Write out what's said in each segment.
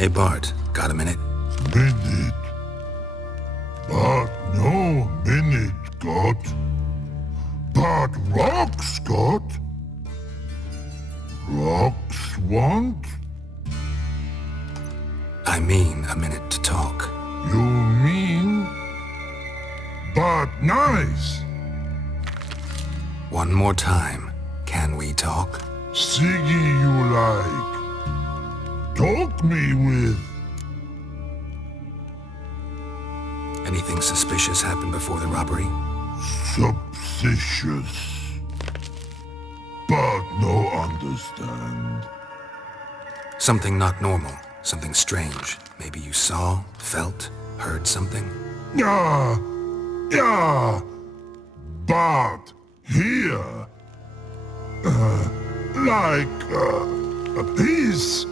Hey Bart, got a minute? Minute. But no minute got. But rocks got. Rocks want? I mean a minute to talk. You mean? But nice. One more time. Can we talk? Siggy you like. Talk me with. Anything suspicious happened before the robbery? Suspicious. But no understand. Something not normal. Something strange. Maybe you saw, felt, heard something? Yeah. But here. His.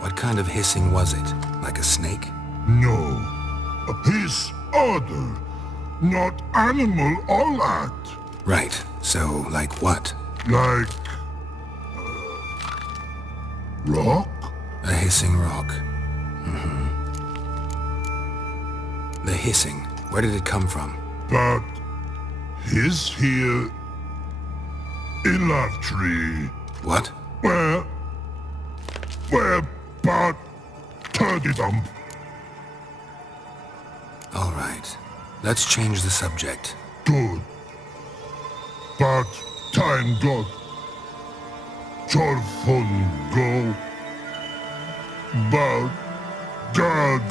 What kind of hissing was it? Like a snake? No. A piece other. Not animal all that. Right. So, like what? Like... rock? A hissing rock. The hissing. Where did it come from? But... he's here... in that tree. What? Where... but... turdy dump. All right. Let's change the subject. Good. But time got. Joyful go. But God,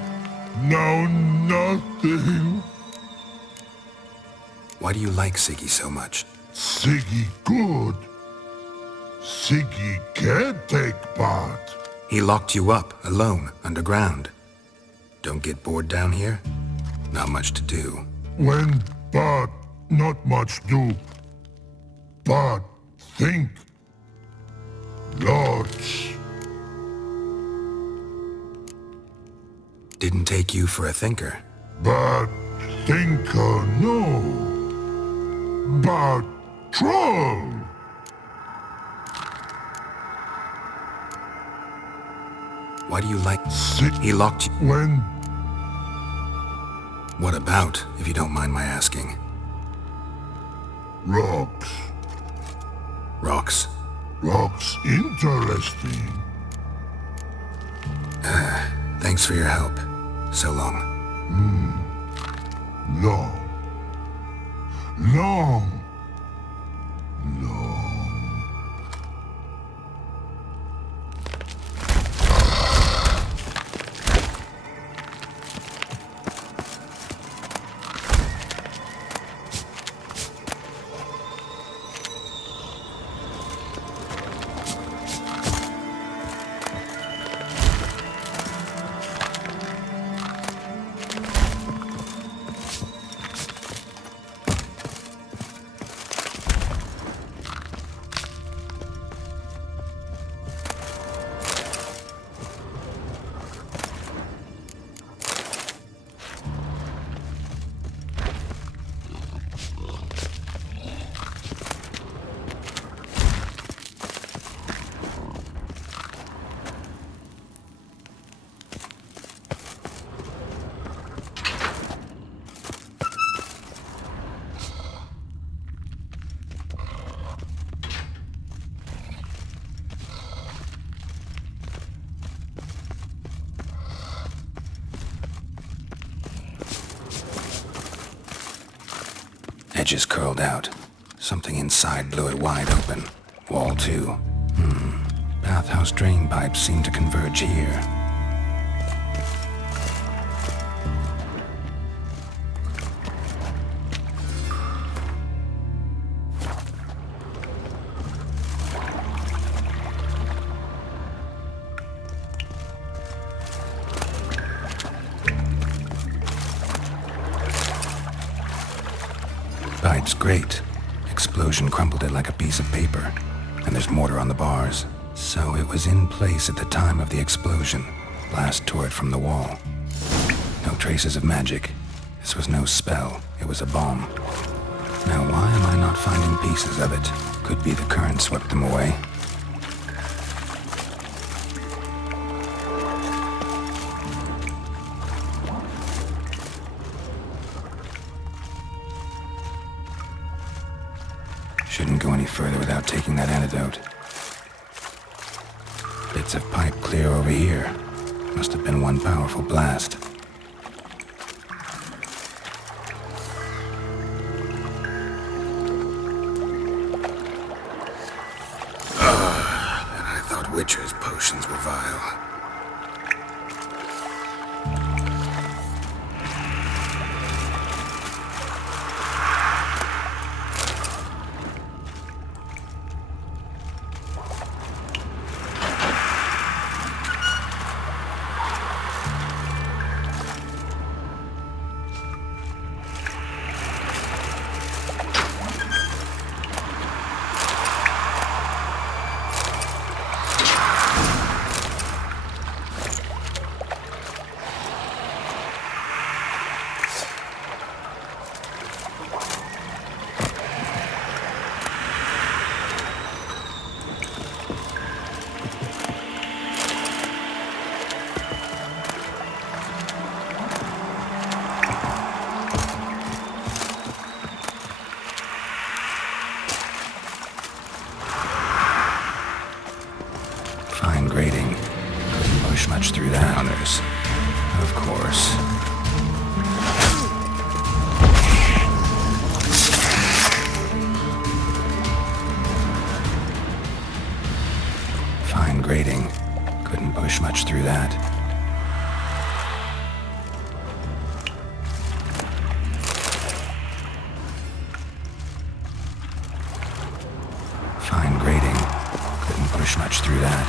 now nothing. Why do you like Siggy so much? Siggy good. Siggy can't take part. He locked you up, alone, underground. Don't get bored down here? Not much to do. When but not much do. But think. Lots. Didn't take you for a thinker. But thinker no. But troll. Why do you like... Sick He locked you... when What about, if you don't mind my asking? rocks. Rocks? Rocks interesting. Thanks for your help. So long. Long. Long. Edges curled out. Something inside blew it wide open. Wall too. Bathhouse drain pipes seem to converge here. Pipes great. Explosion crumpled it like a piece of paper. And there's mortar on the bars. So it was in place at the time of the explosion. Blast tore it from the wall. No traces of magic. This was no spell. It was a bomb. Now why am I not finding pieces of it? Could be the current swept them away. Shouldn't go any further without taking that antidote. Bits of pipe clear over here. Must have been one powerful blast. And I thought Witcher's potions were vile. Grating. Couldn't push much through that. Hunters. Of course. Fine grating. Couldn't push much through that. Fine grating. Couldn't push much through that.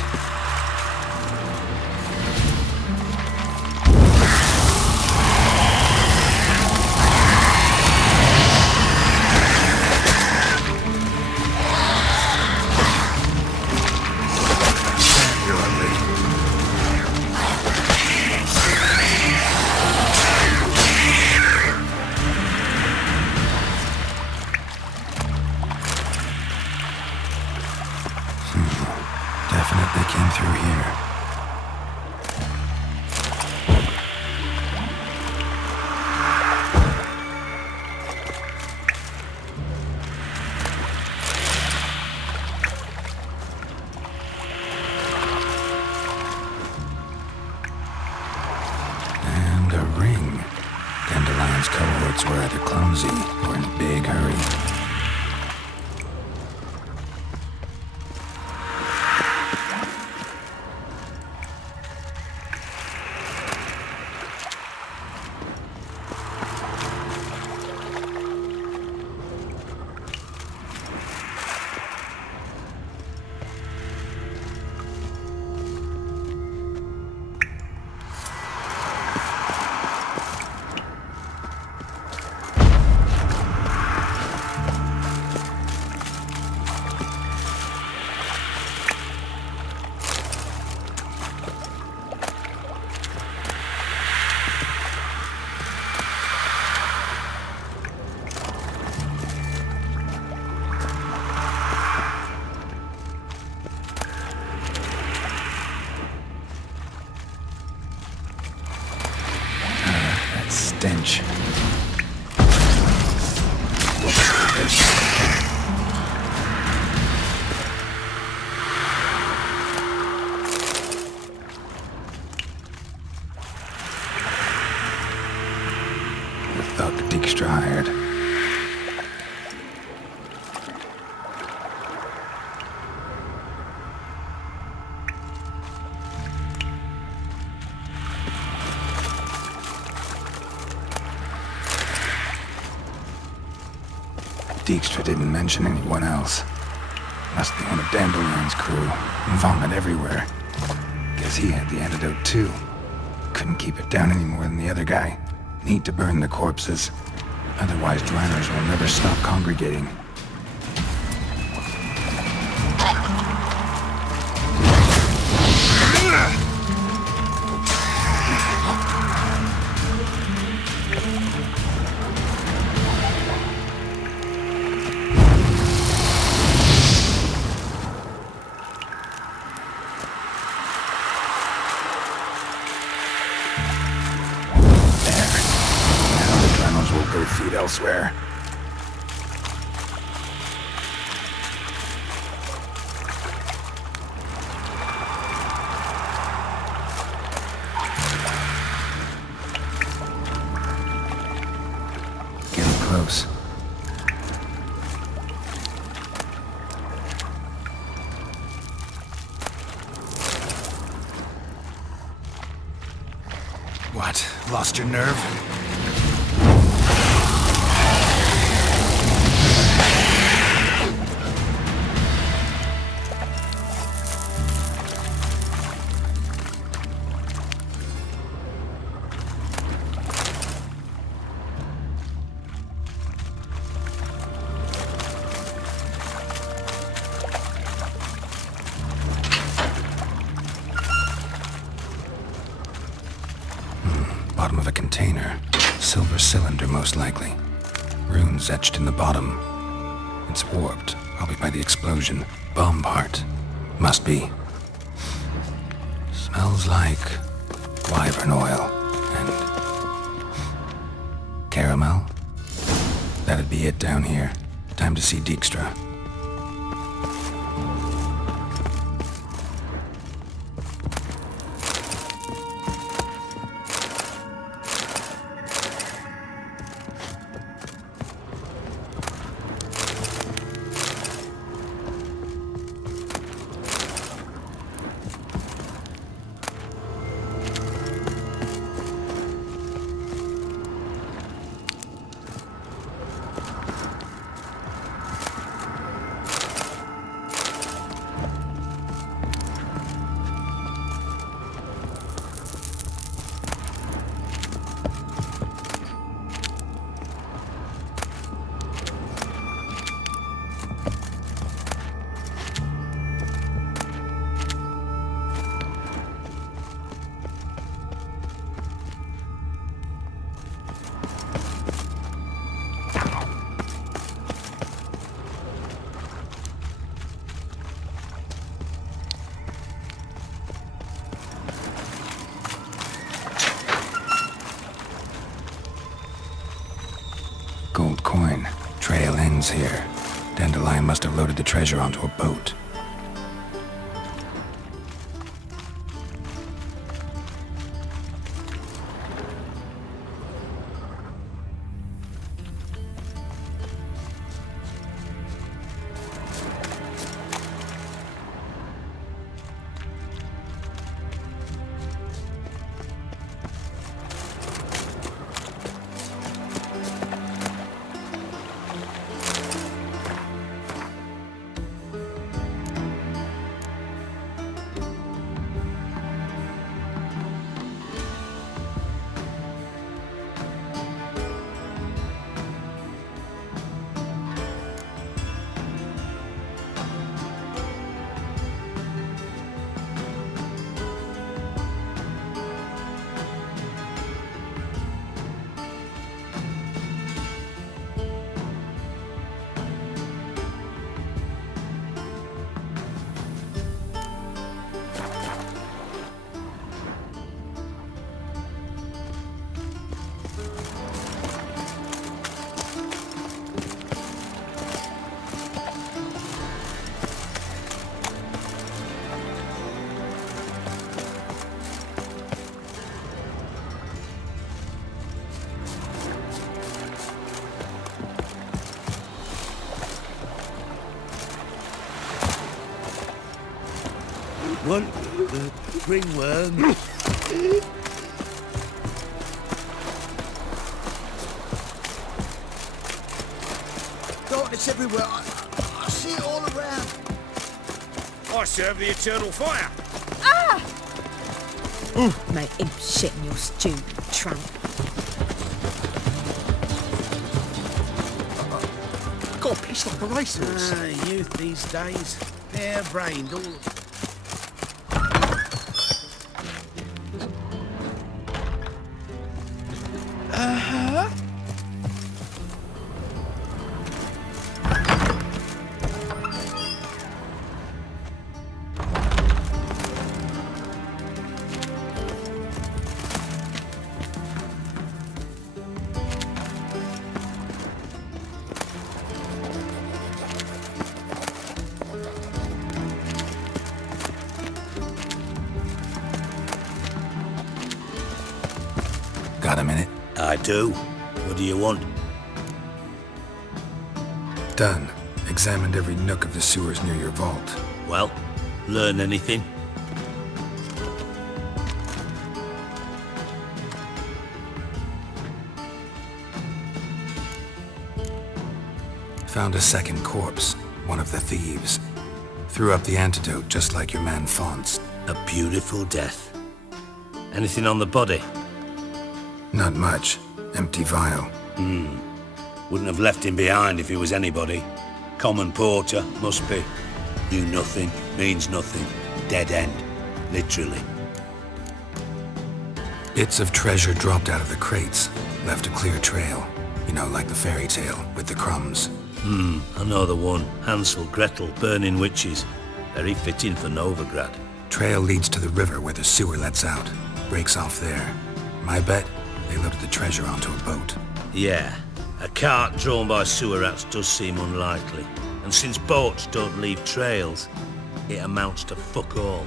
Definitely came through here. And a ring. Dandelion's cohorts were either clumsy or in a big hurry. Stench. The thug Dijkstra hired. Dijkstra didn't mention anyone else. Must be one of Dandelion's crew. Vomit everywhere. Guess he had the antidote too. Couldn't keep it down any more than the other guy. Need to burn the corpses. Otherwise, dwellers will never stop congregating. loot elsewhere. Getting close. What? Lost your nerve? Bottom of a container. Silver cylinder, most likely. Runes etched in the bottom. It's warped, probably by the explosion. Bomb part. Must be. Smells like wyvern oil and caramel. That'd be it down here. Time to see Dijkstra. Gold coin. Trail ends here. Dandelion must have loaded the treasure onto a boat. What? Ringworm? Darkness everywhere. I see it all around. I serve the eternal fire. Mate, imp shit in your stew, tramp. Got a piece like a racehorse. Youth these days. Hair-brained, all of them. Got a minute? I do. What do you want? Done. Examined every nook of the sewers near your vault. Well, learn anything? Found a second corpse, one of the thieves. Threw up the antidote just like your man Fonts. A beautiful death. Anything on the body? Not much. Empty vial. Wouldn't have left him behind if he was anybody. Common porter, must be. Knew nothing, means nothing. Dead end. Literally. Bits of treasure dropped out of the crates. Left a clear trail. You know, like the fairy tale, with the crumbs. I know the one. Hansel, Gretel, burning witches. Very fitting for Novigrad. Trail leads to the river where the sewer lets out. Breaks off there. My bet, they loaded the treasure onto a boat. Yeah. A cart drawn by sewer rats does seem unlikely. And since boats don't leave trails, it amounts to fuck all.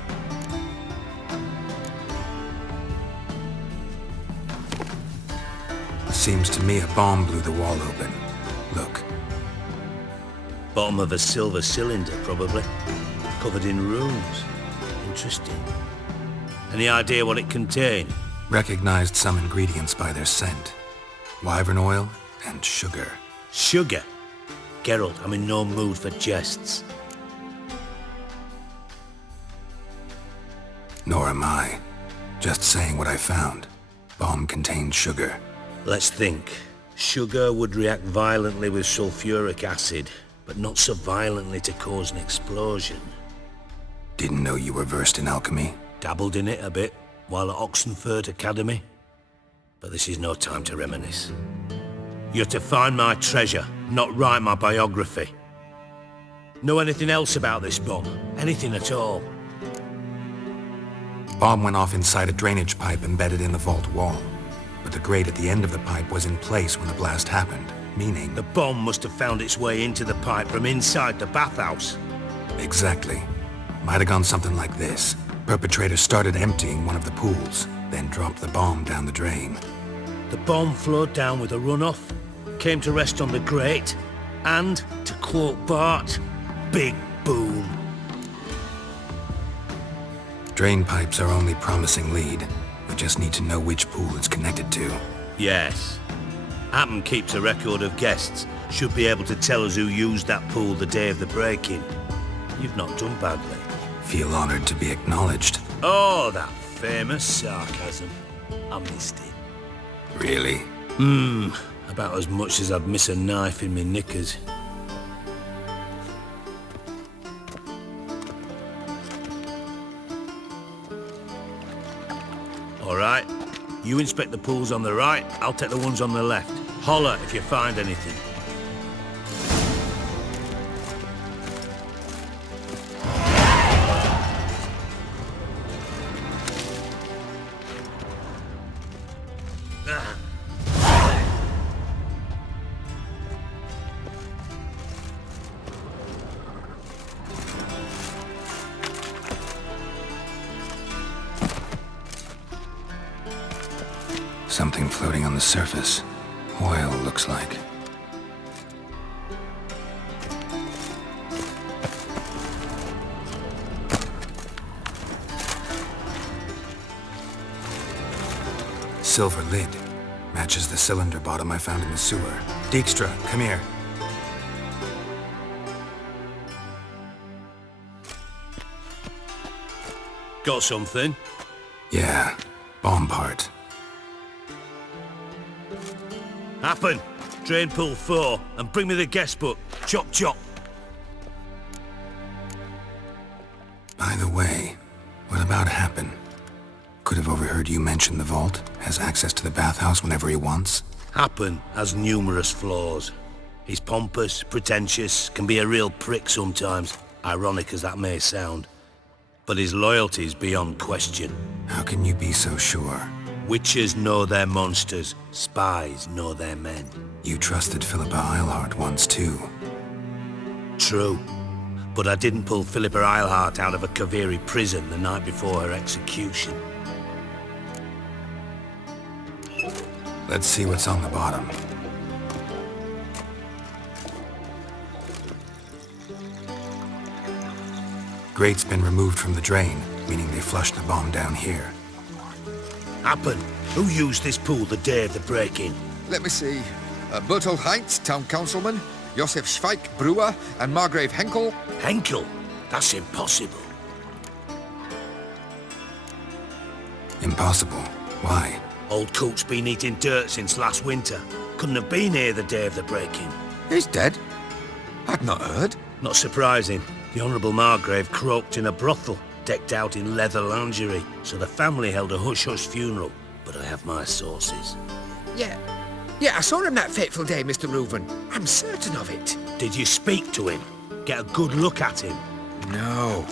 Seems to me a bomb blew the wall open. Look. Bottom of a silver cylinder, probably. Covered in runes. Interesting. Any idea what it contained? Recognized some ingredients by their scent. Wyvern oil and sugar. Sugar? Geralt, I'm in no mood for jests. Nor am I. Just saying what I found. Bomb contained sugar. Let's think. Sugar would react violently with sulfuric acid, but not so violently to cause an explosion. Didn't know you were versed in alchemy. Dabbled in it a bit while at Oxenford Academy. But this is no time to reminisce. You're to find my treasure, not write my biography. Know anything else about this bomb? Anything at all? Bomb went off inside a drainage pipe embedded in the vault wall. But the grate at the end of the pipe was in place when the blast happened, meaning... The bomb must have found its way into the pipe from inside the bathhouse. Exactly. Might have gone something like this. Perpetrator started emptying one of the pools, then dropped the bomb down the drain. The bomb flowed down with a runoff, came to rest on the grate, and, to quote Bart, big boom. Drain pipes are only promising lead. We just need to know which pool it's connected to. Yes. Hammond keeps a record of guests. Should be able to tell us who used that pool the day of the break-in. You've not done badly. Feel honored to be acknowledged. Oh, that famous sarcasm. I missed it. Really? About as much as I'd miss a knife in me knickers. All right. You inspect the pools on the right, I'll take the ones on the left. Holler if you find anything. Something floating on the surface. Oil, looks like. Silver lid. Matches the cylinder bottom I found in the sewer. Dijkstra, come here. Got something? Yeah, bomb part. Happen. Drain pool 4 and bring me the guest book. Chop chop. By the way, what about Happen? Could have overheard you mention the vault. Has access to the bathhouse whenever he wants. Happen has numerous flaws. He's pompous, pretentious, can be a real prick sometimes, ironic as that may sound. But his loyalty's beyond question. How can you be so sure? Witches know their monsters, spies know their men. You trusted Philippa Eilhart once too. True. But I didn't pull Philippa Eilhart out of a Kaviri prison the night before her execution. Let's see what's on the bottom. Grate's been removed from the drain, meaning they flushed the bomb down here. Happen. Who used this pool the day of the break-in? Let me see. Bertold Heinz, town councilman, Josef Schweik, brewer, and Margrave Henkel. Henkel? That's impossible. Impossible. Why? Old Coot's been eating dirt since last winter. Couldn't have been here the day of the break-in. He's dead? I'd not heard. Not surprising. The Honourable Margrave croaked in a brothel, decked out in leather lingerie, so the family held a hush-hush funeral. But I have my sources. Yeah, I saw him that fateful day, Mr. Reuven. I'm certain of it. Did you speak to him? Get a good look at him? No.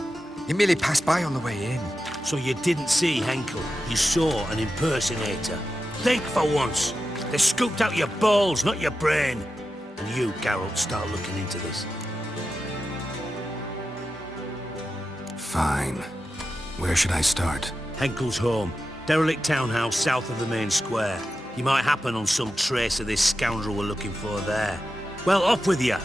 He merely passed by on the way in. So you didn't see Henkel, you saw an impersonator. Think for once. They scooped out your balls, not your brain. And you, Geralt, start looking into this. Fine. Where should I start? Henkel's home. Derelict townhouse south of the main square. You might happen on some trace of this scoundrel we're looking for there. Well, up with you.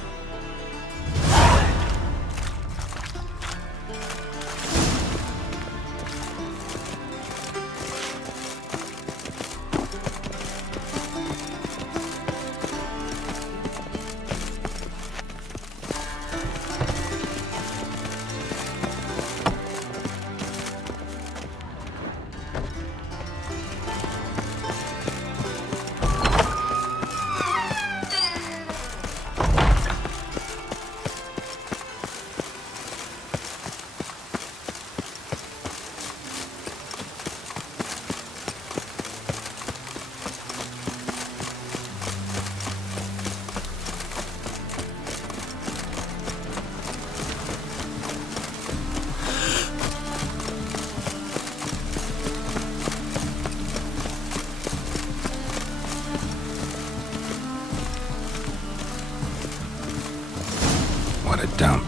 What a dump.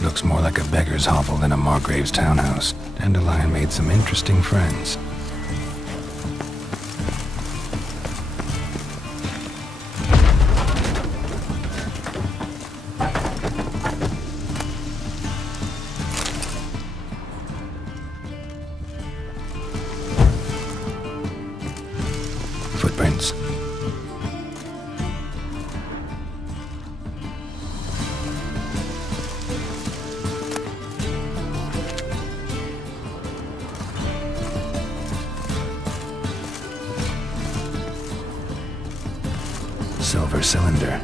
Looks more like a beggar's hovel than a Margrave's townhouse. Dandelion made some interesting friends. Footprints. Silver cylinder.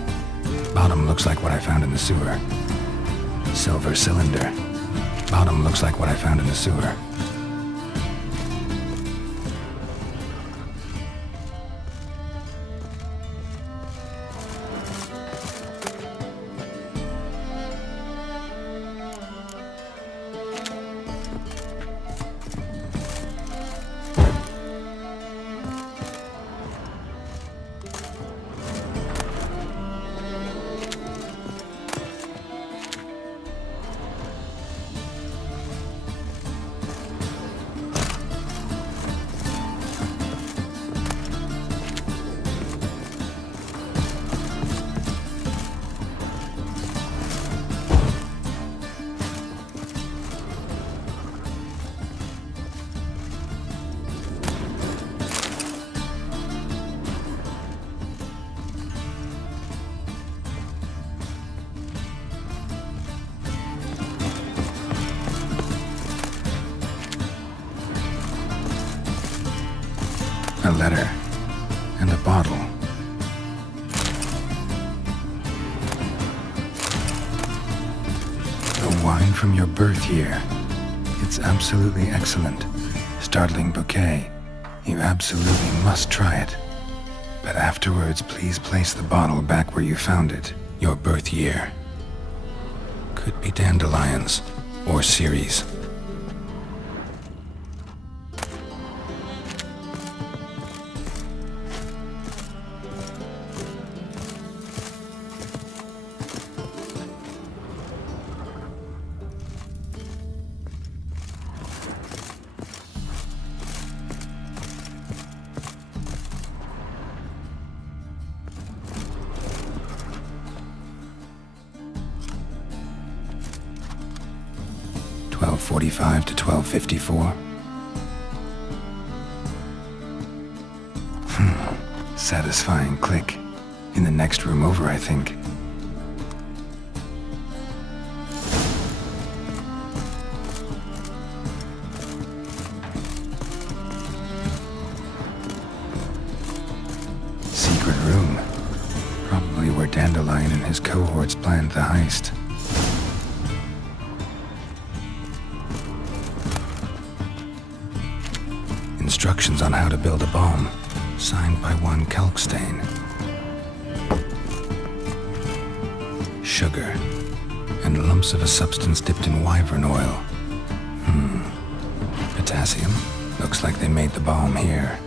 Bottom looks like what I found in the sewer. Silver cylinder. Bottom looks like what I found in the sewer. A letter. And a bottle. The wine from your birth year. It's absolutely excellent. Startling bouquet. You absolutely must try it. But afterwards, please place the bottle back where you found it. Your birth year. Could be dandelions. Or Ciri's. 1245 to 1254. Satisfying click. In the next room over, I think. Secret room. Probably where Dandelion and his cohorts planned the heist. Instructions on how to build a bomb, signed by one Kalkstain. Sugar, and lumps of a substance dipped in wyvern oil. Potassium. Looks like they made the bomb here.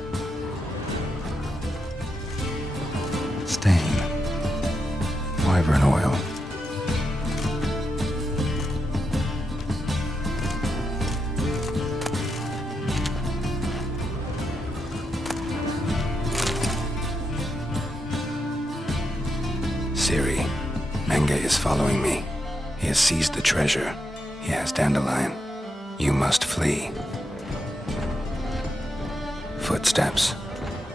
Stain. Wyvern oil. Ciri, Menge is following me. He has seized the treasure. He has Dandelion. You must flee. Footsteps.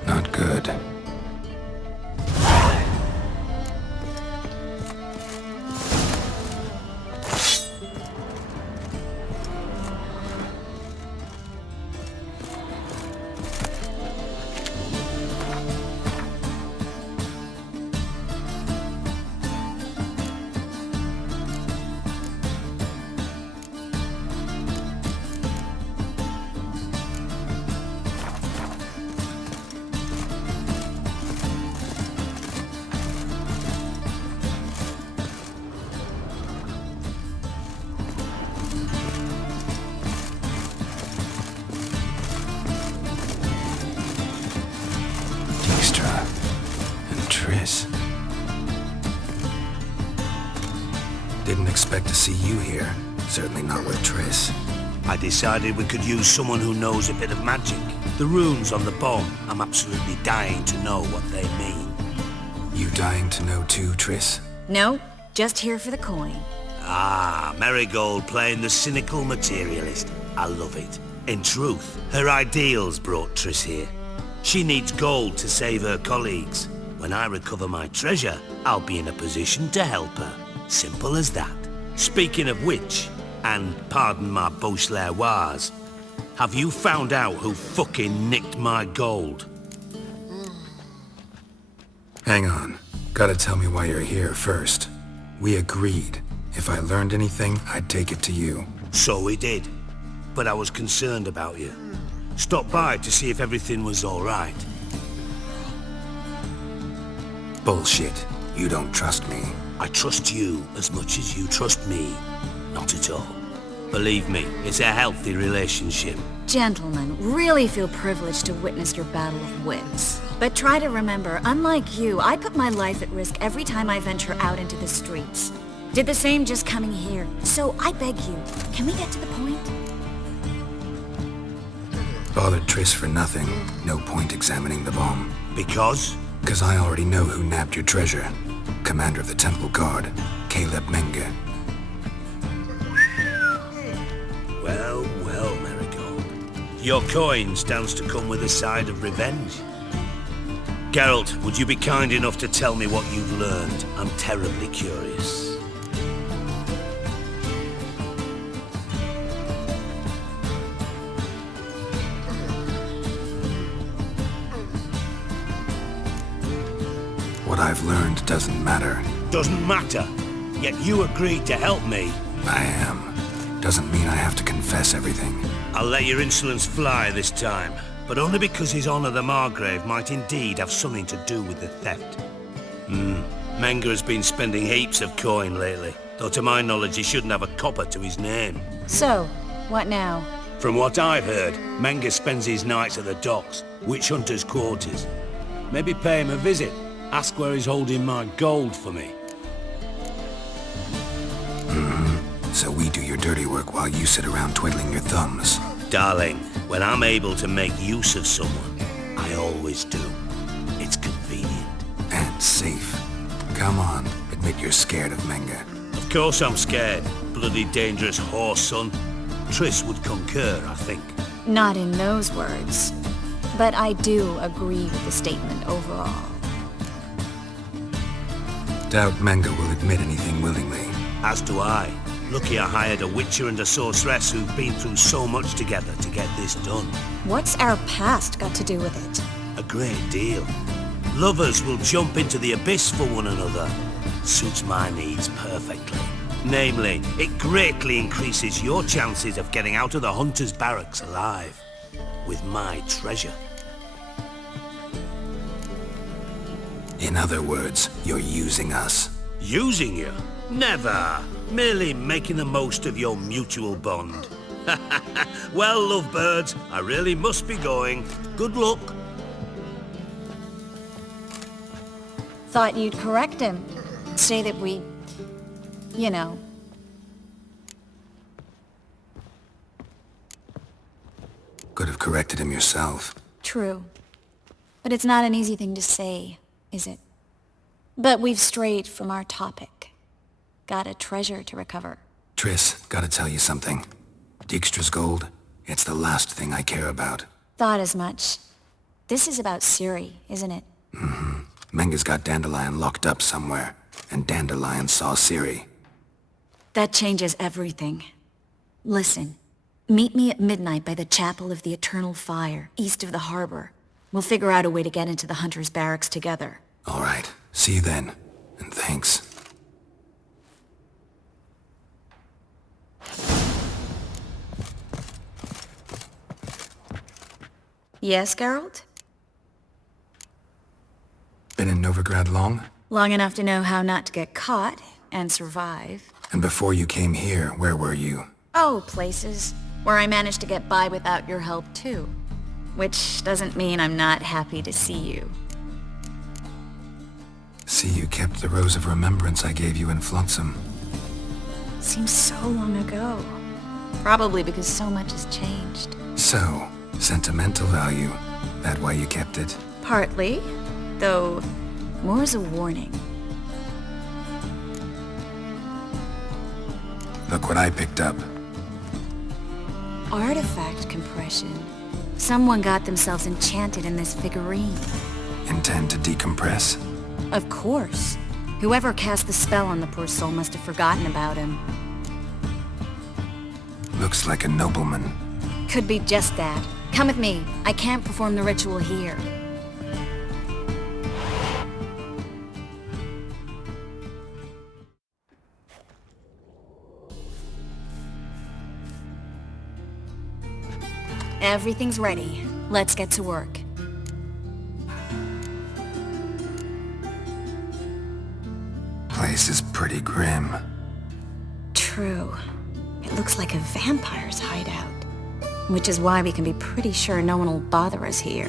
Not good. Didn't expect to see you here. Certainly not with Triss. I decided we could use someone who knows a bit of magic. The runes on the bomb, I'm absolutely dying to know what they mean. You dying to know too, Triss? No, just here for the coin. Ah, Marigold playing the cynical materialist. I love it. In truth, her ideals brought Triss here. She needs gold to save her colleagues. When I recover my treasure, I'll be in a position to help her. Simple as that. Speaking of which, and pardon my Beauclervoise, have you found out who fucking nicked my gold? Hang on. Gotta tell me why you're here first. We agreed. If I learned anything, I'd take it to you. So we did. But I was concerned about you. Stopped by to see if everything was all right. Bullshit. You don't trust me. I trust you as much as you trust me. Not at all. Believe me, it's a healthy relationship. Gentlemen, really feel privileged to witness your battle of wits. But try to remember, unlike you, I put my life at risk every time I venture out into the streets. Did the same just coming here. So I beg you, can we get to the point? Bothered Triss for nothing. No point examining the bomb. Because? Because I already know who nabbed your treasure. Commander of the Temple Guard, Caleb Menge. Well, well, Marigold. Your coin stands to come with a side of revenge. Geralt, would you be kind enough to tell me what you've learned? I'm terribly curious. What I've learned doesn't matter. Doesn't matter. Yet you agreed to help me. I am. Doesn't mean I have to confess everything. I'll let your insolence fly this time, but only because His Honor the Margrave might indeed have something to do with the theft. Menge has been spending heaps of coin lately, though to my knowledge he shouldn't have a copper to his name. So, what now? From what I've heard, Menge spends his nights at the docks, witch hunters' quarters. Maybe pay him a visit. Ask where he's holding my gold for me. So we do your dirty work while you sit around twiddling your thumbs. Darling, when I'm able to make use of someone, I always do. It's convenient. And safe. Come on, admit you're scared of Menge. Of course I'm scared. Bloody dangerous horse, son. Triss would concur, I think. Not in those words. But I do agree with the statement overall. Doubt Manga will admit anything willingly. As do I. Lucky I hired a witcher and a sorceress who've been through so much together to get this done. What's our past got to do with it? A great deal. Lovers will jump into the abyss for one another. Suits my needs perfectly. Namely, it greatly increases your chances of getting out of the hunter's barracks alive. With my treasure. In other words, you're using us. Using you? Never. Merely making the most of your mutual bond. Well, lovebirds, I really must be going. Good luck. Thought you'd correct him. Say that we... you know. Could have corrected him yourself. True. But it's not an easy thing to say, is it? But we've strayed from our topic. Got a treasure to recover. Triss, gotta tell you something. Dijkstra's gold, it's the last thing I care about. Thought as much. This is about Ciri, isn't it? Mm-hmm. Menga's got Dandelion locked up somewhere, and Dandelion saw Ciri. That changes everything. Listen, meet me at midnight by the Chapel of the Eternal Fire, east of the harbor. We'll figure out a way to get into the Hunter's barracks together. All right, see you then, and thanks. Yes, Geralt? Been in Novigrad long? Long enough to know how not to get caught and survive. And before you came here, where were you? Oh, places where I managed to get by without your help too. Which doesn't mean I'm not happy to see you. See, you kept the Rose of Remembrance I gave you in Flotsam. Seems so long ago. Probably because so much has changed. So, sentimental value. That why you kept it? Partly, though more as a warning. Look what I picked up. Artifact compression. Someone got themselves enchanted in this figurine. Intend to decompress? Of course. Whoever cast the spell on the poor soul must have forgotten about him. Looks like a nobleman. Could be just that. Come with me. I can't perform the ritual here. Everything's ready. Let's get to work. Place is pretty grim. True. It looks like a vampire's hideout. Which is why we can be pretty sure no one will bother us here.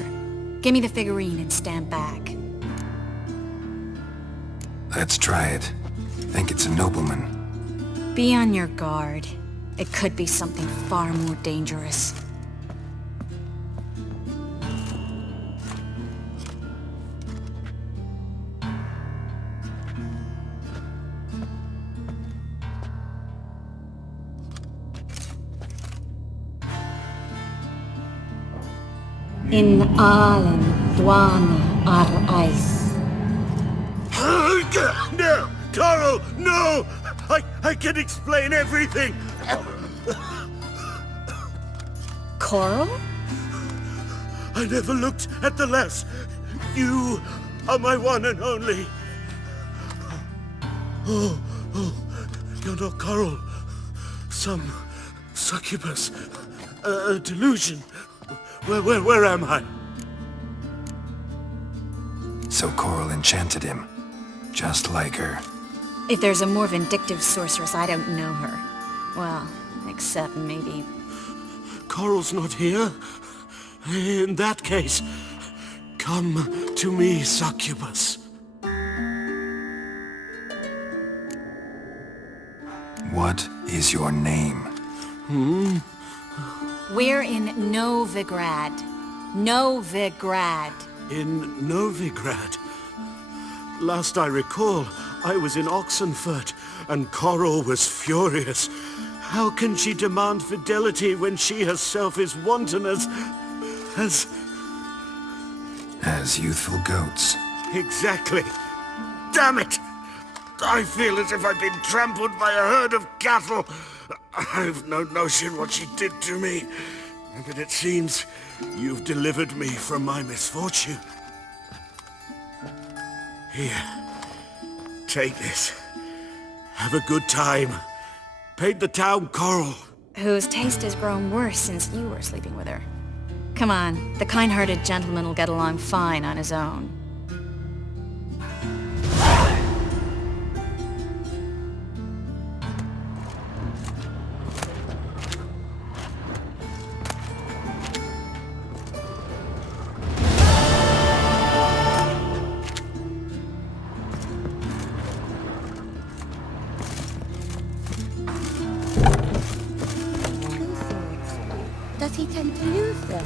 Give me the figurine and stand back. Let's try it. Think it's a nobleman. Be on your guard. It could be something far more dangerous. In allen dwana ar eis. No! Coral, no! I can explain everything! Coral? I never looked at the lass. You are my one and only. Oh, you're not Coral. Some succubus. A delusion. Where am I? So Coral enchanted him. Just like her. If there's a more vindictive sorceress, I don't know her. Well, except maybe... Coral's not here? In that case, come to me, succubus. What is your name? We're in Novigrad. Novigrad. In Novigrad? Last I recall, I was in Oxenfurt, and Coral was furious. How can she demand fidelity when she herself is wanton as... As youthful goats. Exactly. Damn it! I feel as if I've been trampled by a herd of cattle. I've no notion what she did to me, but it seems you've delivered me from my misfortune. Here, take this. Have a good time. Paint the town coral. Whose taste has grown worse since you were sleeping with her. Come on, the kind-hearted gentleman will get along fine on his own. Does he tend to lose them?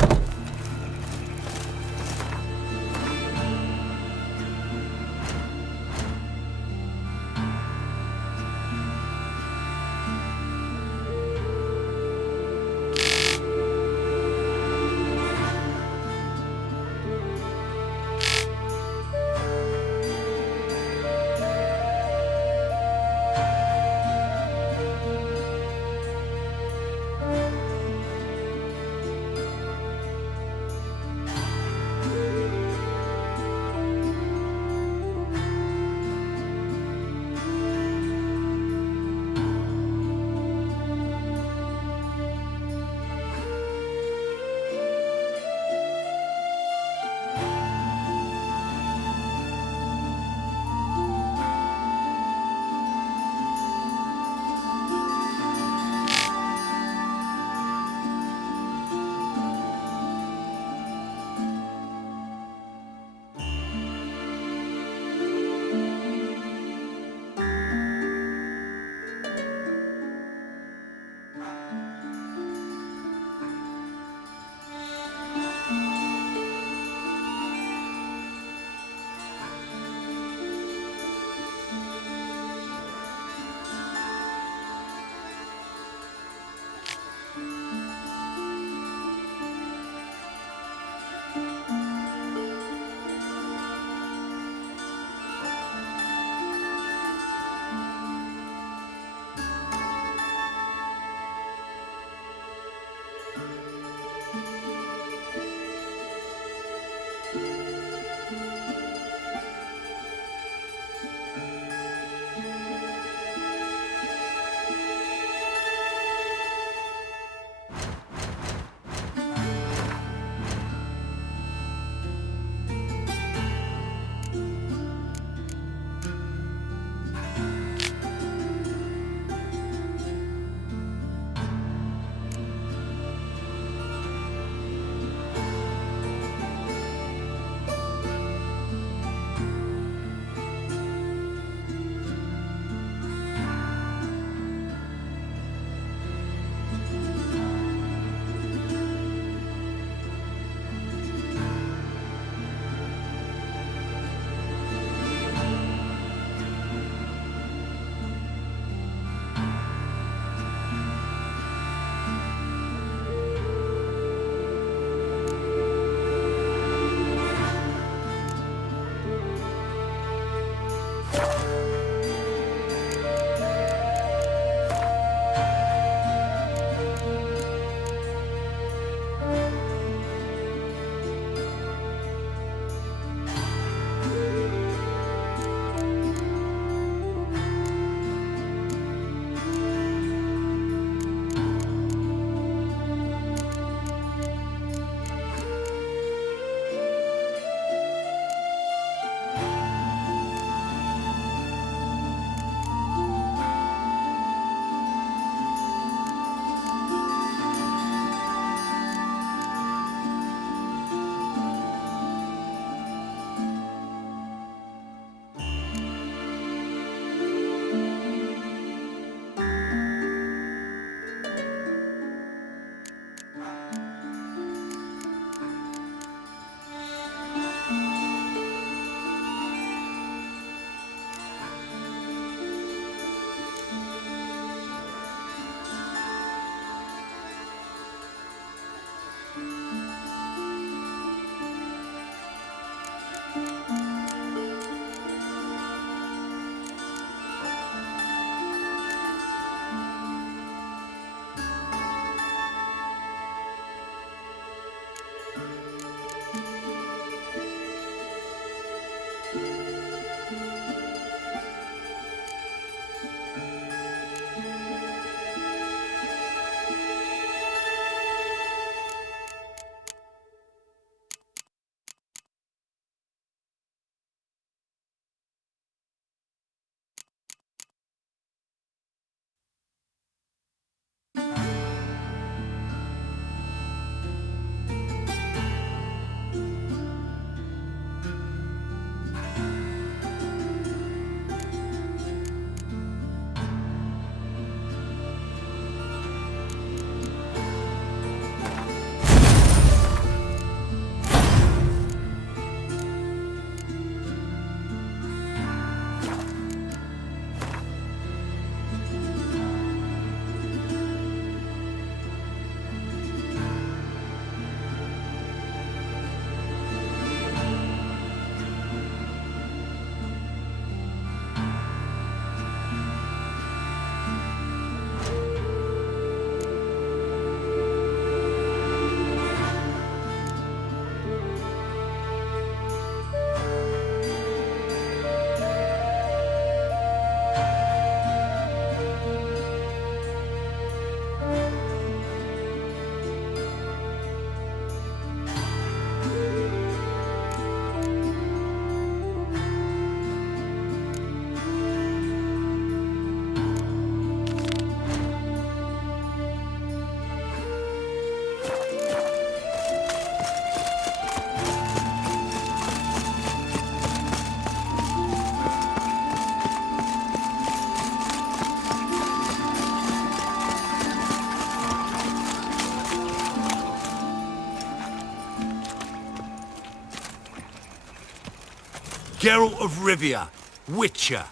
Geralt of Rivia, Witcher.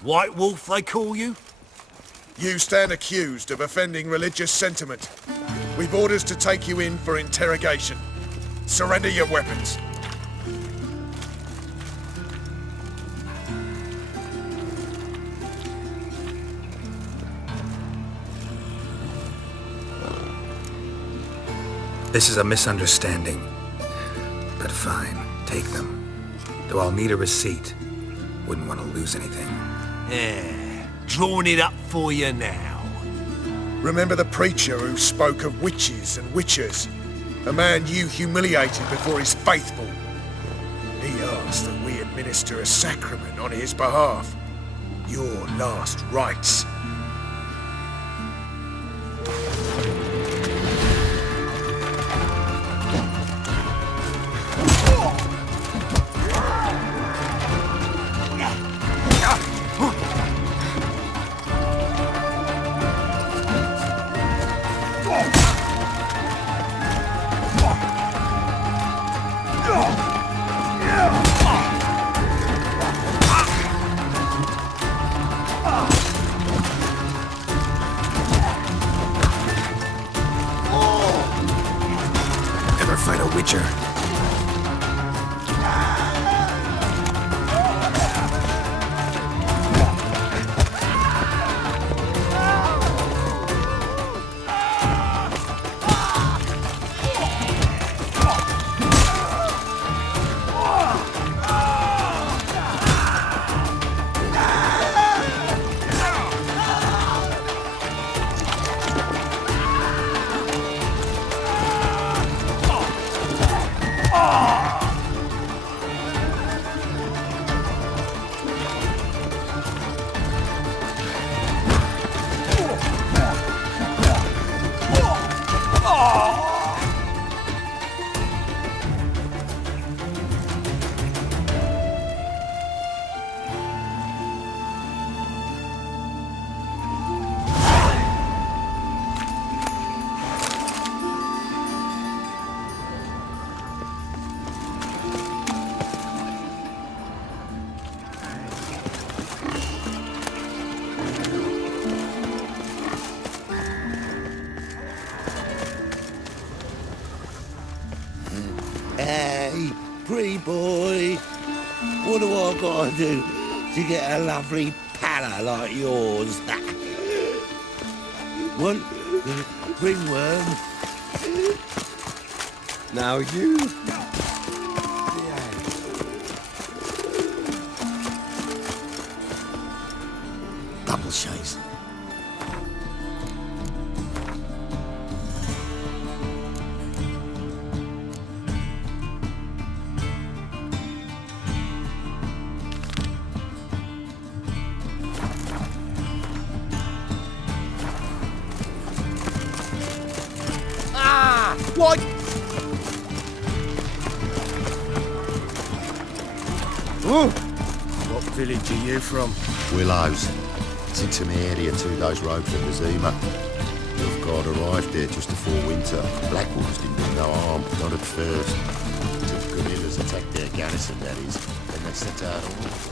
White Wolf, they call you? You stand accused of offending religious sentiment. We've orders to take you in for interrogation. Surrender your weapons. This is a misunderstanding. But fine, take them. Though I'll need a receipt. Wouldn't want to lose anything. Yeah, drawing it up for you now. Remember the preacher who spoke of witches and witchers? A man you humiliated before his faithful. He asked that we administer a sacrament on his behalf. Your last rites. Ever fight a witcher? Hey, pretty boy. What do I gotta do to get a lovely pala like yours? One ringworm. Now you. Double chase. What? What village are you from? Willows. It's into my area, 2 days' road from Zima. Your guard arrived there just before winter. Black Wolves didn't do no harm, not at first. Until the guerrillas attacked their garrison, that is. Then they set out all.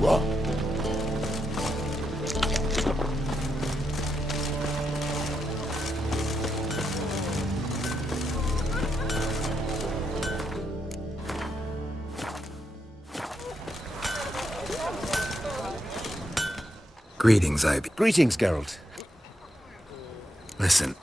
What? Greetings, Ivy. Greetings, Geralt. Listen,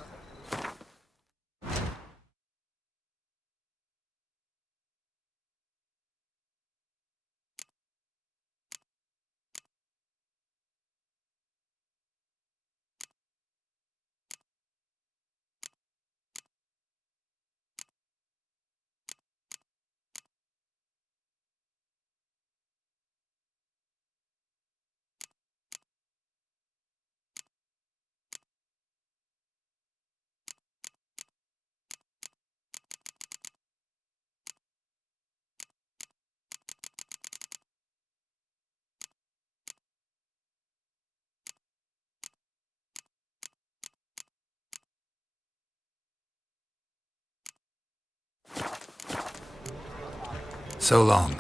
So long.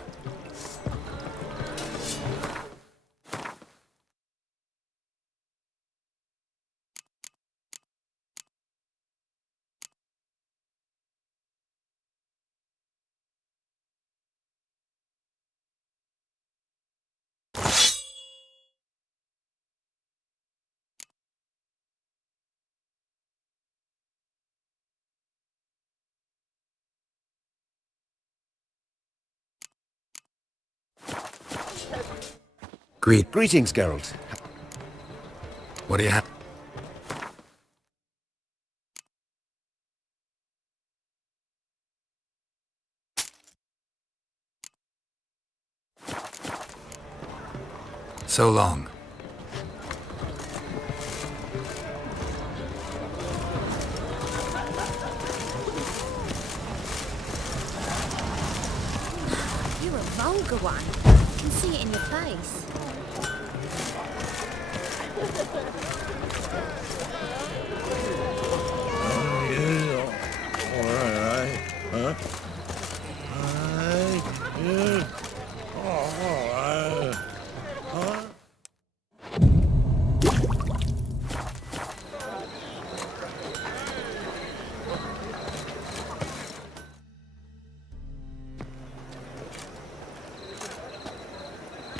Greetings, Geralt. What do you have? So long. You're a vulgar one. I can see it in your face.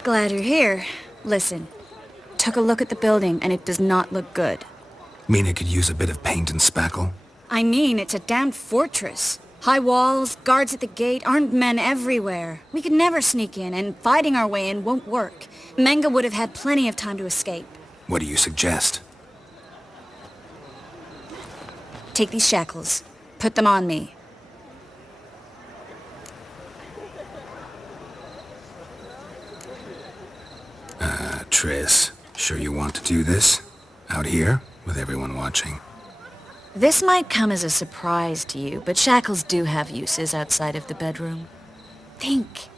Glad you're here. Listen, took a look at the building and it does not look good. Mean it could use a bit of paint and spackle? I mean, it's a damn fortress. High walls, guards at the gate, armed men everywhere. We could never sneak in, and fighting our way in won't work. Menga would have had plenty of time to escape. What do you suggest? Take these shackles. Put them on me. Triss, sure you want to do this? Out here, with everyone watching? This might come as a surprise to you, but shackles do have uses outside of the bedroom. Think.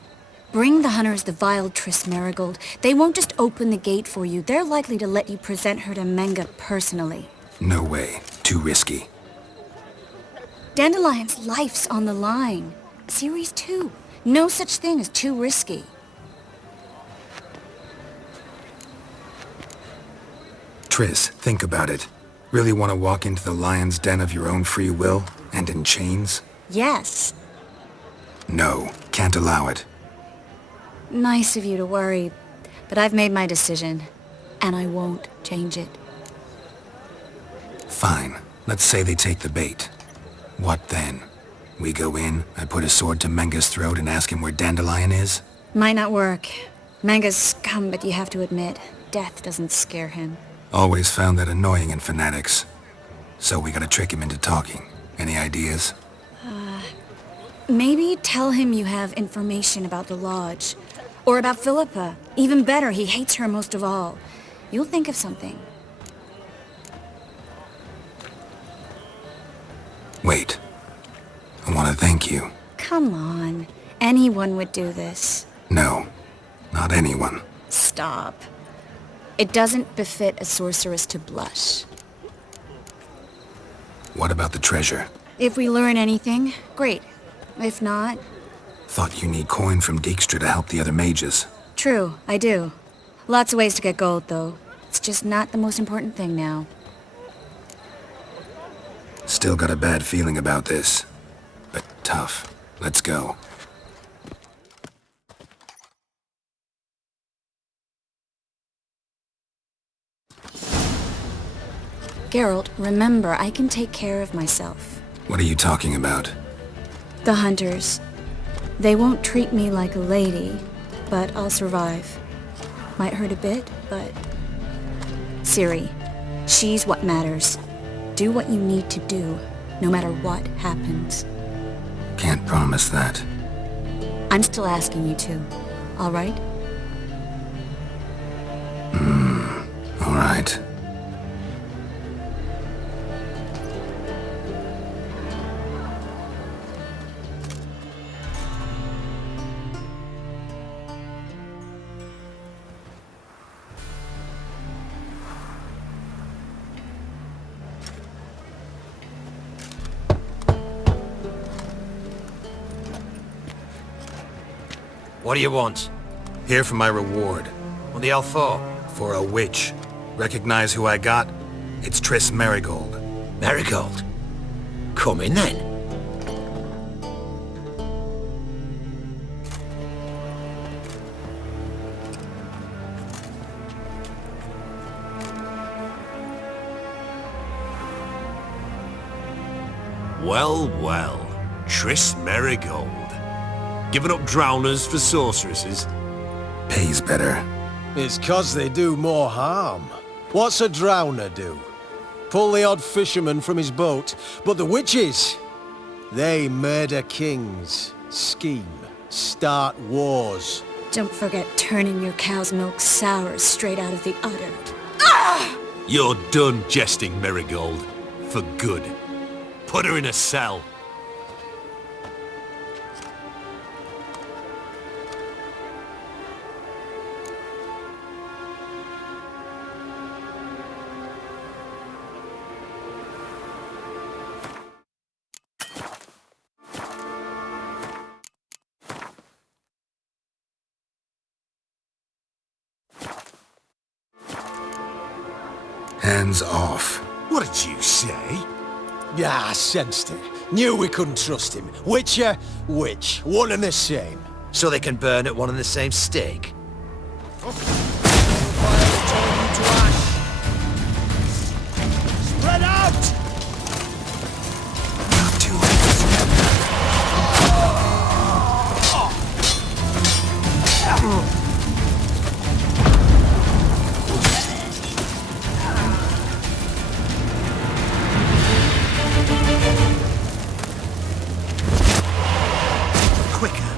Bring the hunters the vile Triss Marigold. They won't just open the gate for you. They're likely to let you present her to Menga personally. No way. Too risky. Dandelion's life's on the line. Ciri's too. No such thing as too risky. Triss, think about it. Really want to walk into the lion's den of your own free will, and in chains? Yes. No, can't allow it. Nice of you to worry, but I've made my decision, and I won't change it. Fine. Let's say they take the bait. What then? We go in, I put a sword to Menga's throat and ask him where Dandelion is? Might not work. Menga's scum, but you have to admit, death doesn't scare him. Always found that annoying in fanatics. So we gotta trick him into talking. Any ideas? Maybe tell him you have information about the Lodge. Or about Philippa. Even better, he hates her most of all. You'll think of something. Wait. I want to thank you. Come on. Anyone would do this. No. Not anyone. Stop. It doesn't befit a sorceress to blush. What about the treasure? If we learn anything, great. If not... Thought you need coin from Dijkstra to help the other mages. True, I do. Lots of ways to get gold, though. It's just not the most important thing now. Still got a bad feeling about this. But tough. Let's go. Geralt, remember, I can take care of myself. What are you talking about? The hunters. They won't treat me like a lady, but I'll survive. Might hurt a bit, but... Ciri, she's what matters. Do what you need to do, no matter what happens. Can't promise that. I'm still asking you to, all right? All right. What do you want? Here for my reward. What the hell for? For a witch. Recognize who I got? It's Triss Merigold. Merigold? Come in then. Well, well. Triss Merigold. Giving up drowners for sorceresses? Pays better. It's 'cause they do more harm. What's a drowner do? Pull the odd fisherman from his boat. But the witches, they murder kings, scheme, start wars. Don't forget turning your cow's milk sour straight out of the udder. You're done jesting, Merigold. For good. Put her in a cell. Hands off. What did you say? Yeah, I sensed it. Knew we couldn't trust him. Witcher, witch. One and the same. So they can burn at one and the same stake? Spread out! Not too Quicker.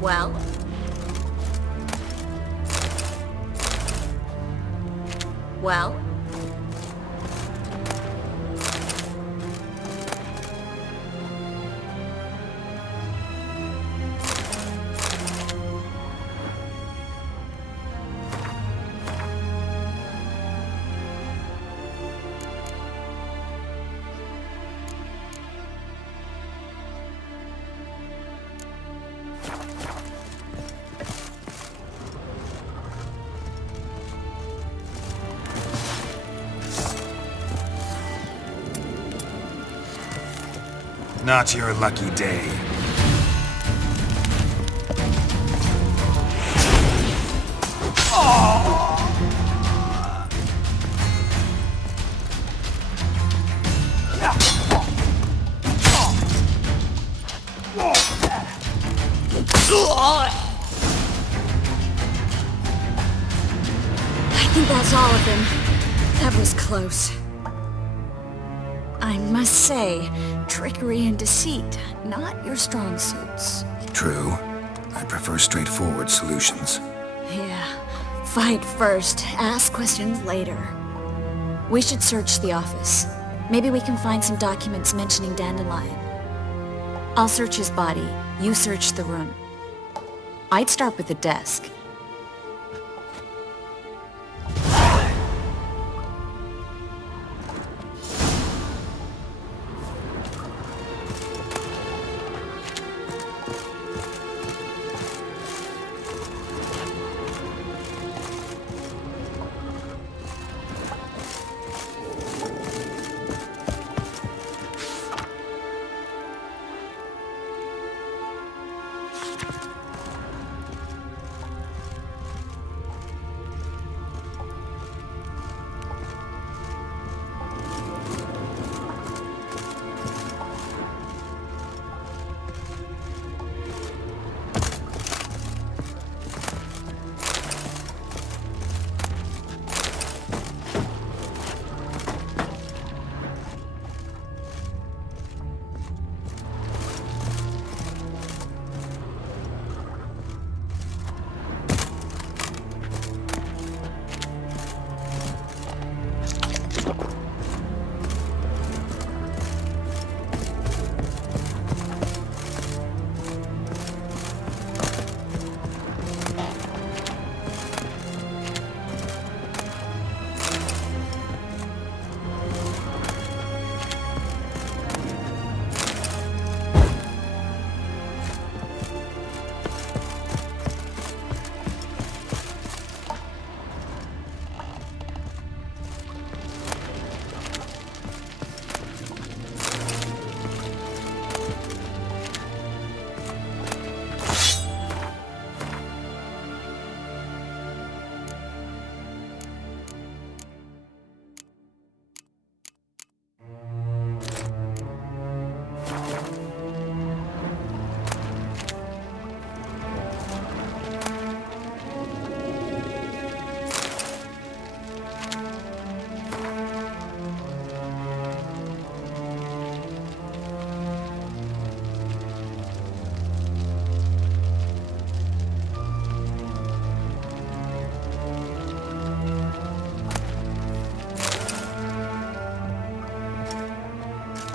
Well? Well? Not your lucky day. I think that's all of them. That was close. I must say, trickery and deceit, not your strong suits. True. I prefer straightforward solutions. Yeah. Fight first, ask questions later. We should search the office. Maybe we can find some documents mentioning Dandelion. I'll search his body, you search the room. I'd start with the desk.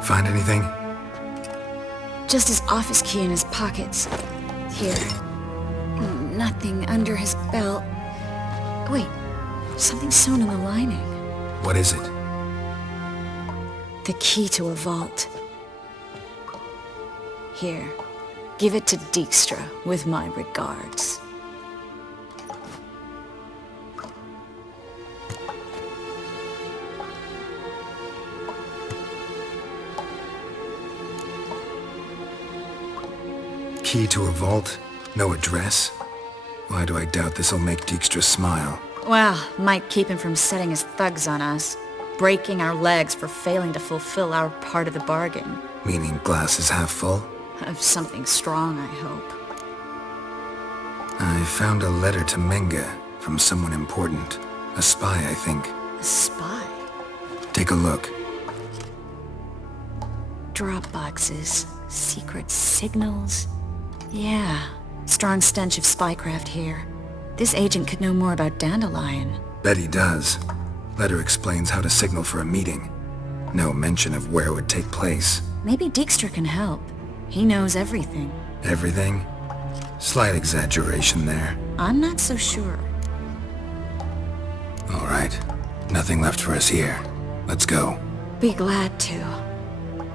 Find anything? Just his office key in his pockets. Here. Nothing under his belt. Wait, something sewn in the lining. What is it? The key to a vault. Here, give it to Dijkstra with my regards. Key to a vault? No address? Why do I doubt this'll make Dijkstra smile? Well, might keep him from setting his thugs on us. Breaking our legs for failing to fulfill our part of the bargain. Meaning glass is half full? Of something strong, I hope. I found a letter to Menge from someone important. A spy, I think. A spy? Take a look. Drop boxes, secret signals. Yeah, Strong stench of spycraft here. This agent could know more about Dandelion. Bet he does. Letter explains how to signal for a meeting. No mention of where it would take place. Maybe Dijkstra can help. He knows everything. Everything? Slight exaggeration there. I'm not so sure. All right. Nothing left for us here. Let's go. Be glad to.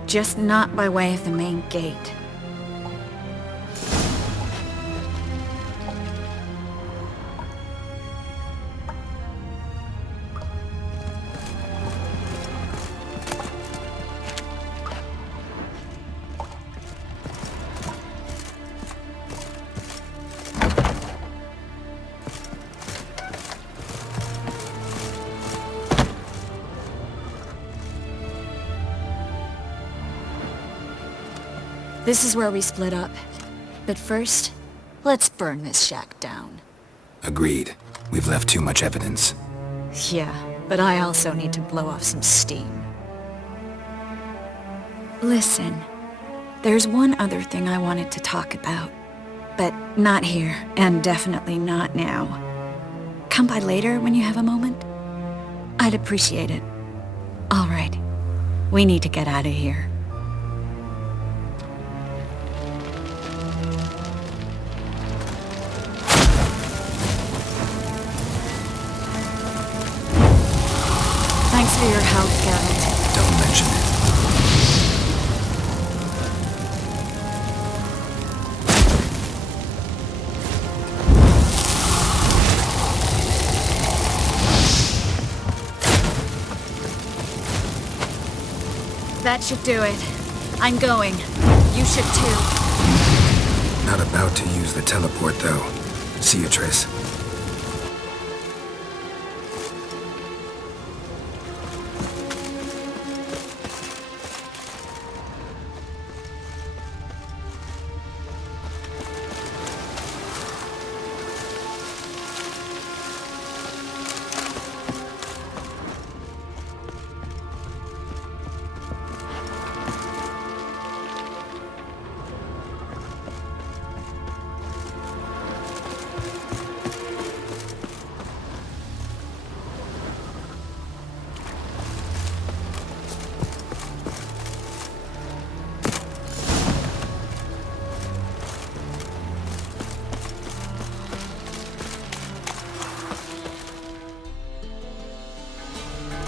Just not by way of the main gate. This is where we split up. But first, let's burn this shack down. Agreed. We've left too much evidence. Yeah, but I also need to blow off some steam. Listen, there's one other thing I wanted to talk about. But not here, and definitely not now. Come by later when you have a moment? I'd appreciate it. All right. We need to get out of here. Thanks for your help, Geralt. Don't mention it. That should do it. I'm going. You should too. Not about to use the teleport, though. See you, Triss.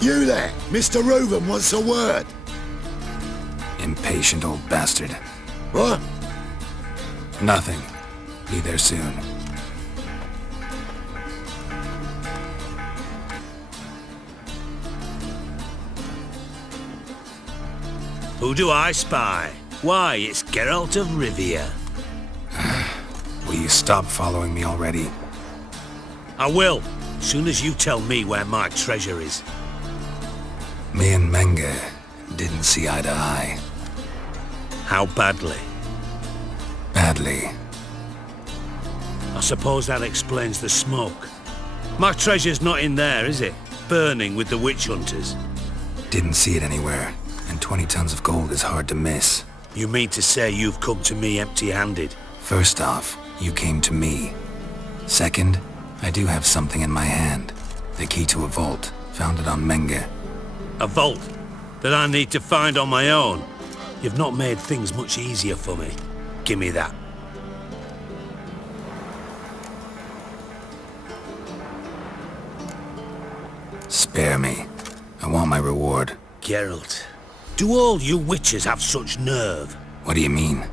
You there! Mr. Reuven wants a word! Impatient old bastard. What? Nothing. Be there soon. Who do I spy? Why, it's Geralt of Rivia. Will you stop following me already? I will, as soon as you tell me where my treasure is. Me and Menge didn't see eye to eye. How badly? Badly. I suppose that explains the smoke. My treasure's not in there, is it? Burning with the witch hunters. Didn't see it anywhere, and 20 tons of gold is hard to miss. You mean to say you've come to me empty-handed? First off, you came to me. Second, I do have something in my hand. The key to a vault, found it on Menge. A vault that I need to find on my own. You've not made things much easier for me. Give me that. Spare me. I want my reward. Geralt, do all you witches have such nerve? What do you mean?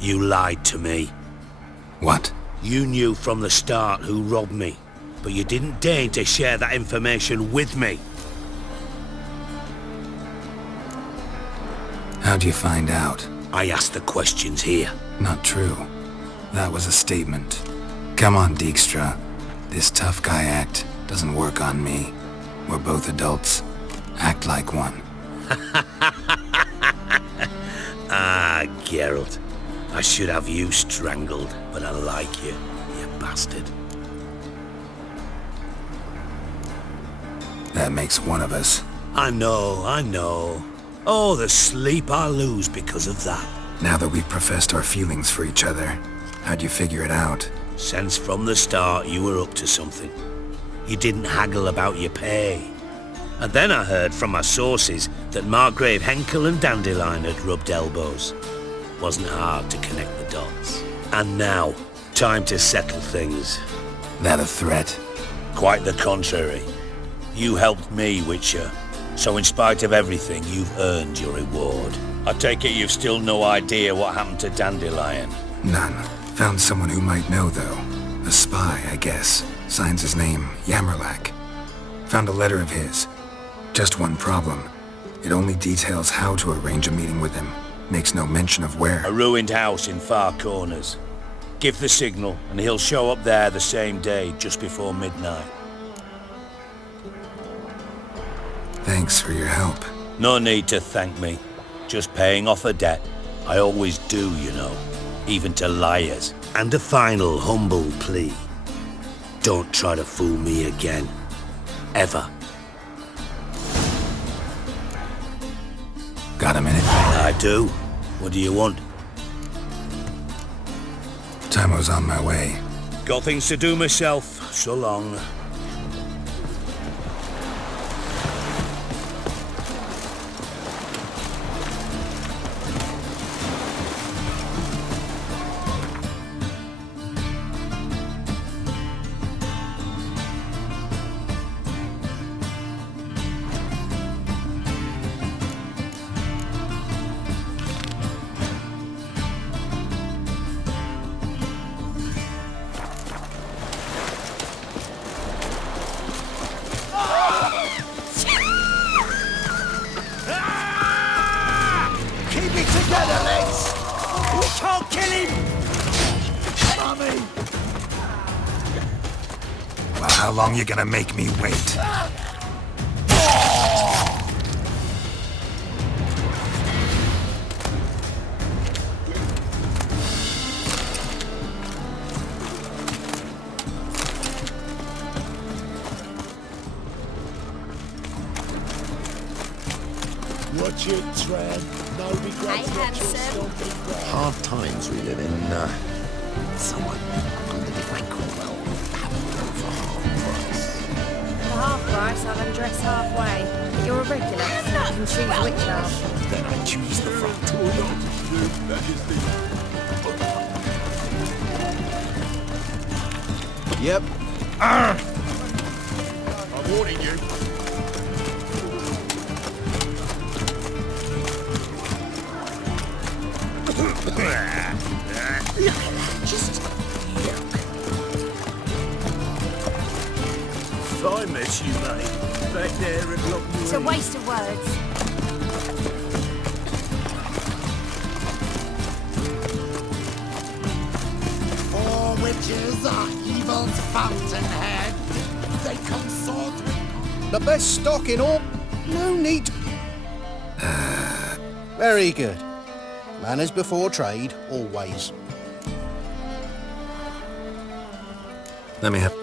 You lied to me. What? You knew from the start who robbed me, but you didn't deign to share that information with me. How'd you find out? I asked the questions here. Not true. That was a statement. Come on, Dijkstra. This tough guy act doesn't work on me. We're both adults. Act like one. Ah, Geralt. I should have you strangled, but I like you, you bastard. That makes one of us. I know. Oh, the sleep I lose because of that. Now that we've professed our feelings for each other, How'd you figure it out? Since from the start you were up to something. You didn't haggle about your pay. And then I heard from my sources that Margrave Henkel and Dandelion had rubbed elbows. Wasn't hard to connect the dots. And now, time to settle things. That a threat? Quite the contrary. You helped me, Witcher. So in spite of everything, you've earned your reward. I take it you've still no idea what happened to Dandelion? None. Found someone who might know, though. A spy, I guess. Signs his name, Yamerlak. Found a letter of his. Just one problem. It only details how to arrange a meeting with him. Makes no mention of where. A ruined house in Far Corners. Give the signal, and he'll show up there the same day, just before midnight. Thanks for your help. No need to thank me. Just paying off a debt. I always do, you know. Even to liars. And a final humble plea. Don't try to fool me again. Ever. Got a minute? I do. What do you want? Time's on my way. Got things to do myself. So long. Well, how long you gonna make me wait? Watch it, Tread. No regrets. Hard times we live in. Someone under define Cornwell happened over half price. For half price, I'll undress halfway. But you're a regular. You can choose which half. Then I choose the front. Yep. I'm warning you. Just If I met you, mate, back there at Lock it's a waste of words. All witches are evil's fountainhead. They consort with... The best stock in all... No need... Very good. Manners before trade, always. Let me have...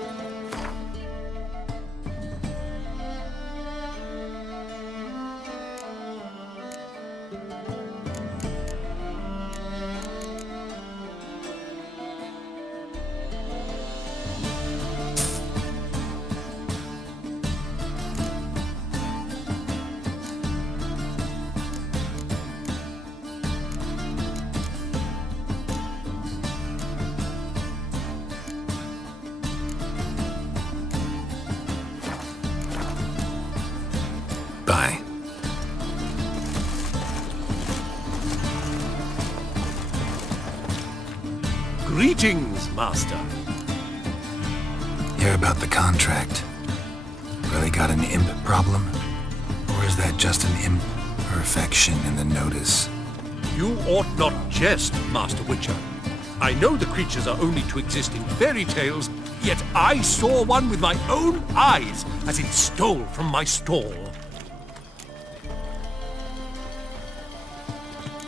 Bye. Greetings, Master. Hear about the contract. Really got an imp problem? Or is that just an imp perfection in the notice? You ought not jest, Master Witcher. I know the creatures are only to exist in fairy tales, yet I saw one with my own eyes as it stole from my stall.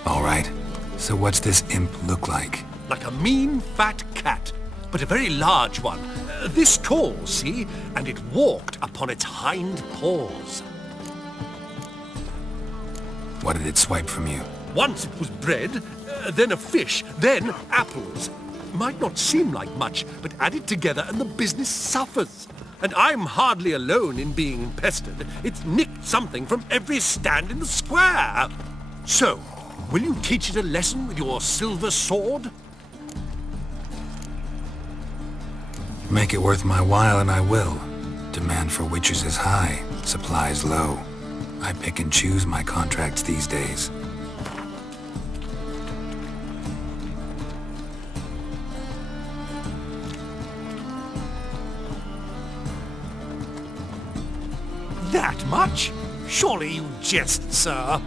All right. So what's this imp look like? Like a mean, fat cat, but a very large one. This tall, see? And it walked upon its hind paws. What did it swipe from you? Once it was bread, then a fish, then apples. might not seem like much, but add it together and the business suffers. And I'm hardly alone in being pestered. It's nicked something from every stand in the square. So, will you teach it a lesson with your silver sword? Make it worth my while and I will. Demand for witches is high, supplies low. I pick and choose my contracts these days. That much? Surely you jest, sir.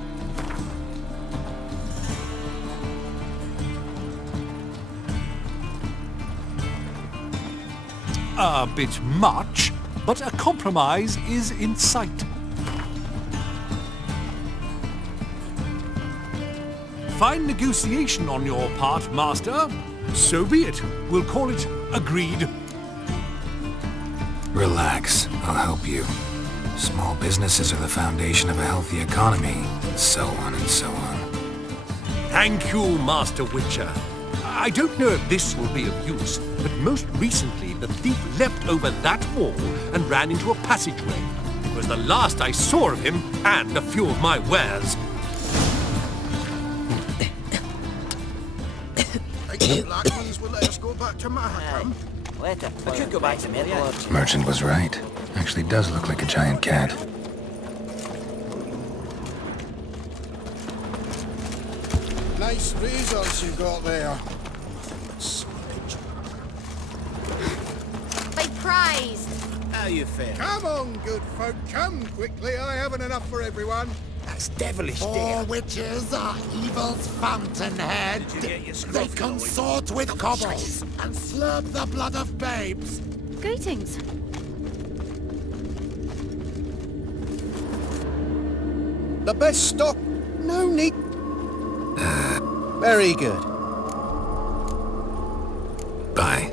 A bit much, but a compromise is in sight. Fine negotiation on your part, Master. So be it. We'll call it agreed. Relax, I'll help you. Small businesses are the foundation of a healthy economy, so on and so on. Thank you, Master Witcher. I don't know if this will be of use, but most recently the thief leapt over that wall and ran into a passageway. It was the last I saw of him and a few of my wares. Blackmans will let us go back to Mahakam. Later. I could go back to Maple. Merchant was right. Actually does look like a giant cat. Nice razors you got there. They praised. How you fare? Come on, good folk, come quickly. I haven't enough for everyone. That's devilish, dear. Four witches are evil's fountainhead. They consort with kobolds and slurp the blood of babes. Greetings. The best stock. No need. Very good. Bye.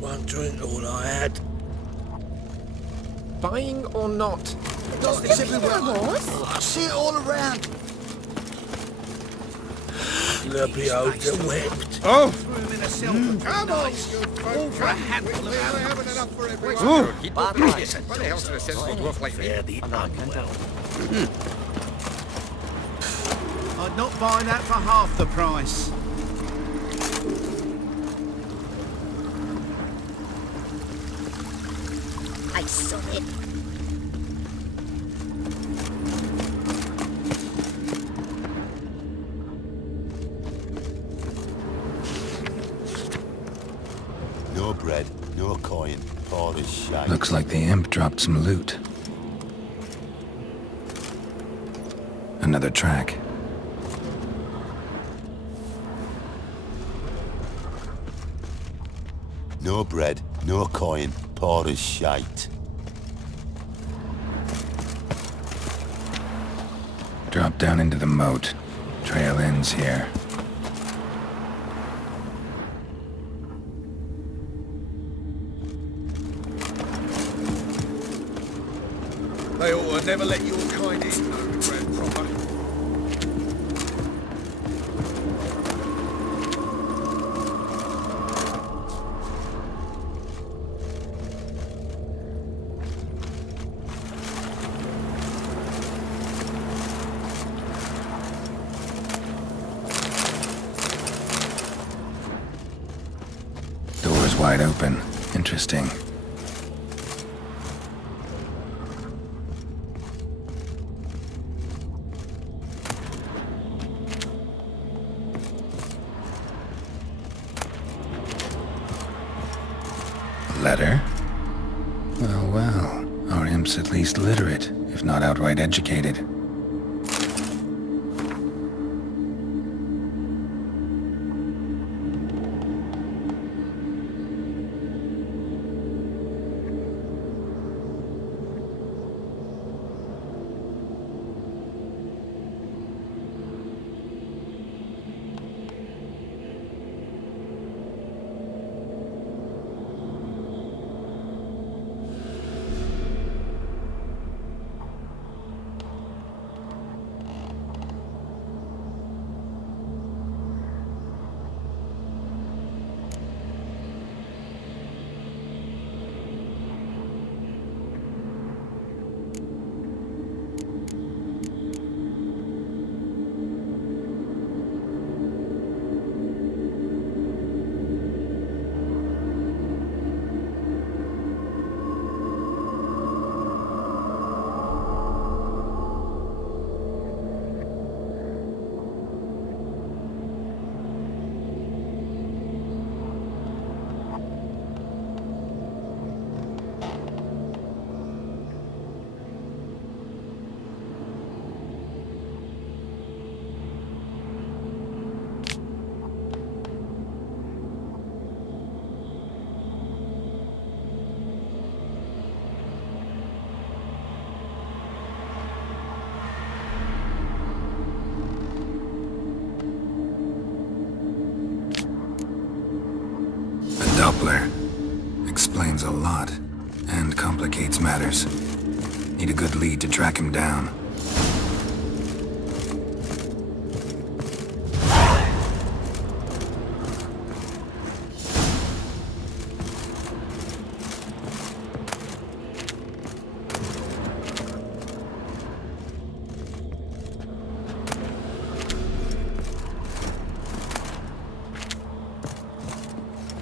One drink all I had. Buying or not? It's everywhere. I see it all around. Slurpy old whipped. Oh! Come on, good folk, all for a come handful quickly. of I haven't enough for everyone. Oh, he'd not believe this. What the hell's to a sensible dwarf like me? I'd not buy that for half the price. I saw it. No bread, no coin, all is shite. Looks like the imp dropped some loot. Another track. No bread, no coin, poor as shite. Drop down into the moat. Trail ends here. They ought to never let your kind in, no bread proper. Door's wide open. Interesting. Letter? Well, well. Our imp's at least literate, if not outright educated. Doppler. Explains a lot, and complicates matters. Need a good lead to track him down.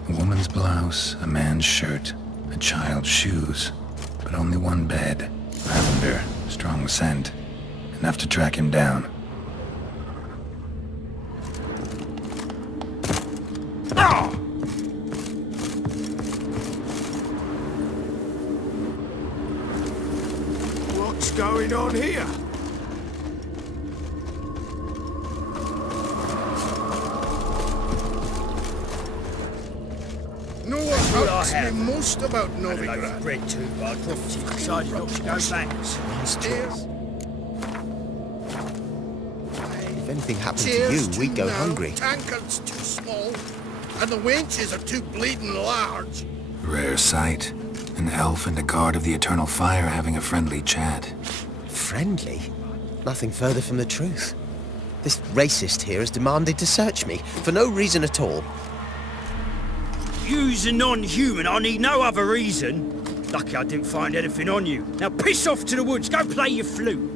A woman's blouse, a man's shirt, a child's shoes, but only one bed. Lavender, strong scent, enough to track him down. What's going on here? Know what hurts me most about Novigrad? Bread too, but I dropped it. Decided not to go back. If anything happened to Chairs you, too we'd go narrow, hungry. tankards too small, and the wenches are too bleeding large. Rare sight. An elf and a guard of the Eternal Fire having a friendly chat. Friendly? Nothing further from the truth. This racist here has demanded to search me, for no reason at all. You's a non-human, I need no other reason. Lucky I didn't find anything on you. Now piss off to the woods, go play your flute.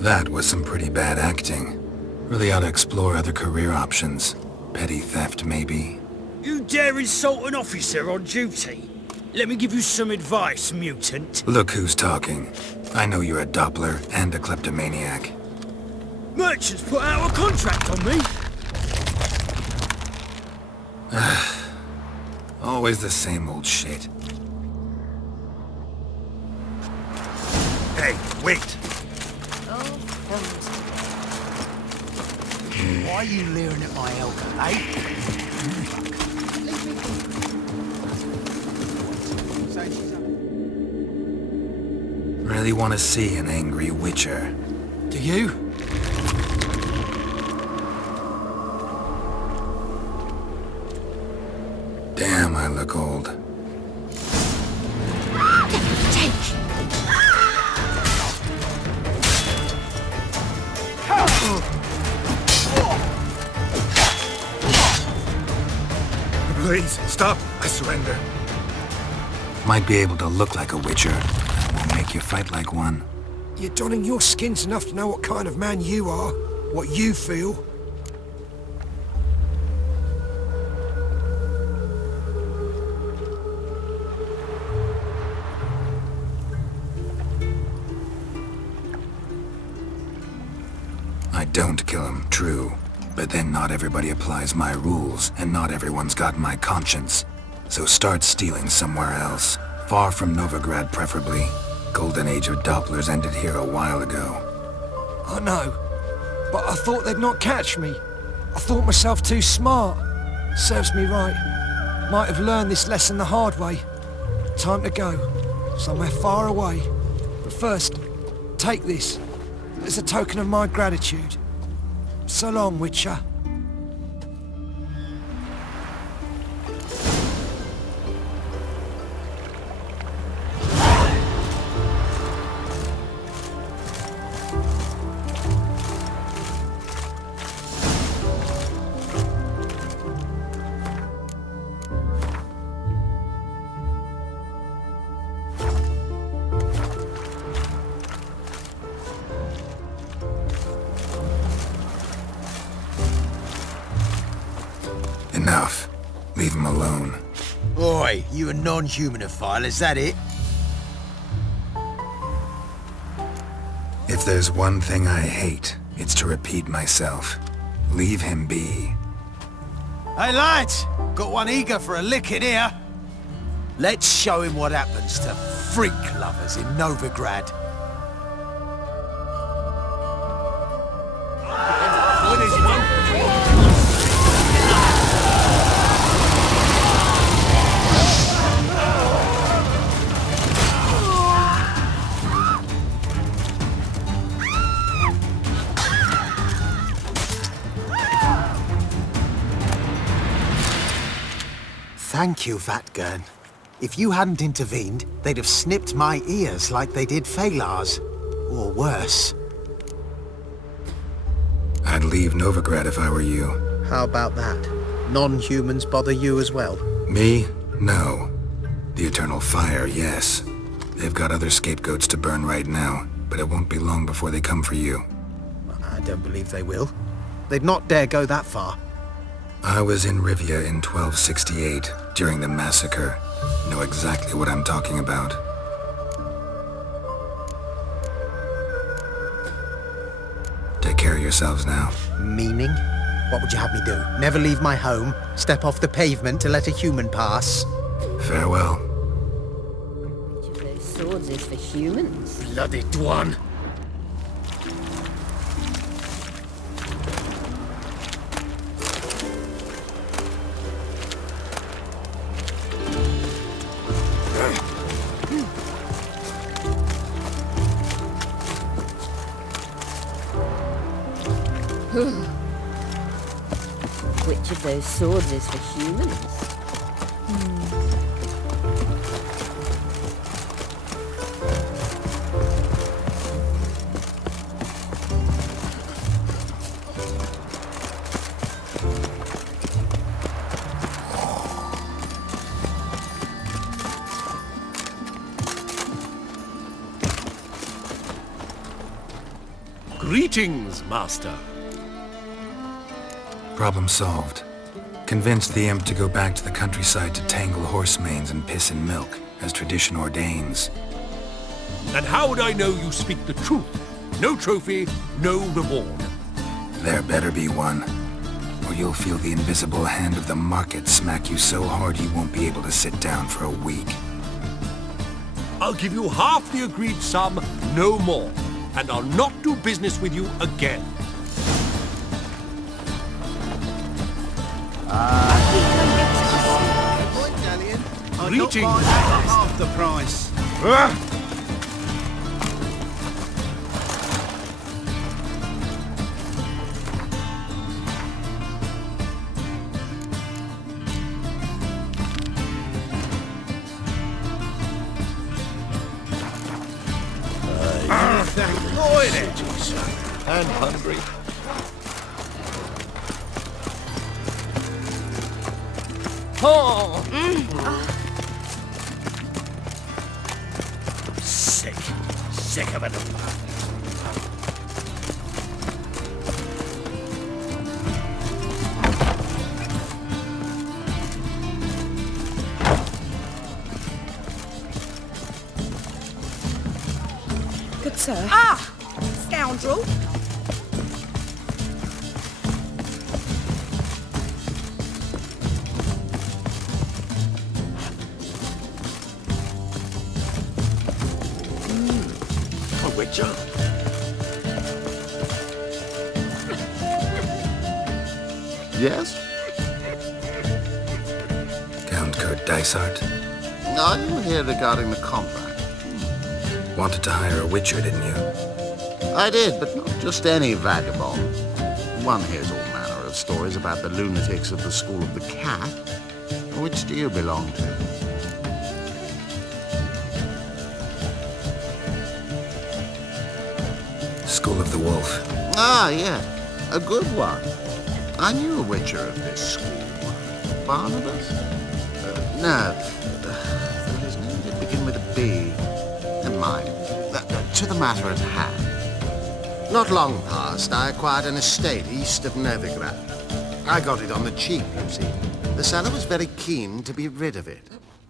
That was some pretty bad acting. Really ought to explore other career options. Petty theft, maybe. You dare insult an officer on duty? Let me give you some advice, mutant. Look who's talking. I know you're a Doppler and a kleptomaniac. Merchants put out a contract on me. Always the same old shit. Hey, wait! Why are you leering at my elbow, eh? Really want to see an angry witcher. Do you? Damn, I look old. Please, stop! I surrender. Might be able to look like a witcher. Won't make you fight like one. You're donning your skins enough to know what kind of man you are, what you feel. I don't kill him, true. But then not everybody applies my rules, and not everyone's got my conscience. So start stealing somewhere else. Far from Novigrad, preferably. Golden age of Dopplers ended here a while ago. I know, but I thought they'd not catch me. I thought myself too smart. Serves me right. Might have learned this lesson the hard way. Time to go. Somewhere far away. But first, take this. As a token of my gratitude. So long, Witcher. Enough. Leave him alone. Oi, you a non-humanophile, is that it? If there's one thing I hate, it's to repeat myself. Leave him be. Hey lads, got one eager for a licking here. Let's show him what happens to freak lovers in Novigrad. Thank you, Vatgern. If you hadn't intervened, they'd have snipped my ears like they did Phalar's. Or worse. I'd leave Novigrad if I were you. How about that? Non-humans bother you as well? Me? No. The Eternal Fire, yes. They've got other scapegoats to burn right now, but it won't be long before they come for you. I don't believe they will. They'd not dare go that far. I was in Rivia in 1268, during the massacre. Know exactly what I'm talking about. Take care of yourselves now. Meaning? What would you have me do? Never leave my home? Step off the pavement to let a human pass? Farewell. Which of those swords is for humans? Bloody Dwan. Which of those swords is for humans? Greetings, Master. Problem solved. Convinced the imp to go back to the countryside to tangle horse manes and piss in milk, as tradition ordains. And how would I know you speak the truth? No trophy, no reward. There better be one, or you'll feel the invisible hand of the market smack you so hard you won't be able to sit down for a week. I'll give you half the agreed sum, no more. And I'll not do business with you again. Greetings. Half the price. And hungry. Oh! Sick. Sick of it. Good sir. Ah! Scoundrel! A witcher. Yes? Count Kurt Dysart? Are you here regarding the contract? Wanted to hire a witcher, didn't you? I did, but not just any vagabond. One hears all manner of stories about the lunatics of the School of the Cat. Which do you belong to? School of the Wolf. Ah, yeah. A good one. I knew a witcher of this school. Barnabas? No. His name did begin with a B. Never mind. To the matter at hand. Not long past, I acquired an estate east of Novigrad. I got it on the cheap, you see. The seller was very keen to be rid of it.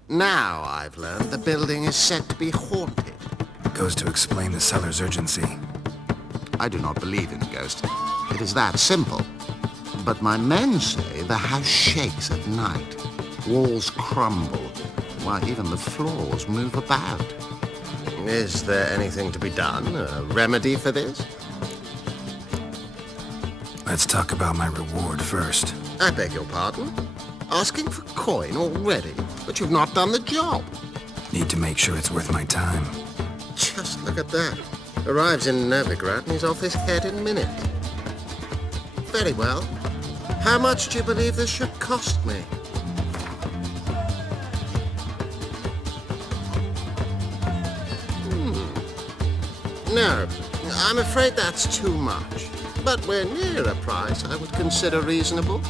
Now, I've learned the building is said to be haunted. Goes to explain the seller's urgency. I do not believe in ghosts. It is that simple. But my men say the house shakes at night. Walls crumble. Why, even the floors move about. Is there anything to be done? A remedy for this? Let's talk about my reward first. I beg your pardon? Asking for coin already, but you've not done the job. Need to make sure it's worth my time. Just look at that. Arrives in Novigrad and he's off his head in minutes. Very well. How much do you believe this should cost me? No, I'm afraid that's too much. But we're near a price I would consider reasonable.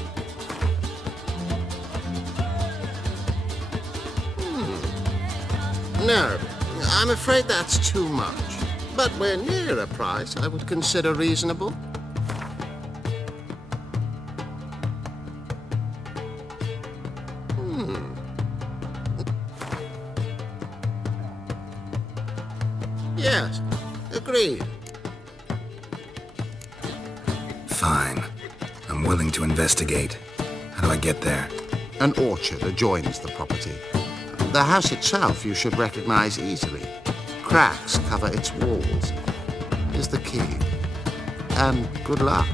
No, I'm afraid that's too much. But we're near a price I would consider reasonable. Yes, agreed. Fine. I'm willing to investigate. How do I get there? An orchard adjoins the property. The house itself you should recognize easily. Cracks cover its walls. Is the key. And good luck.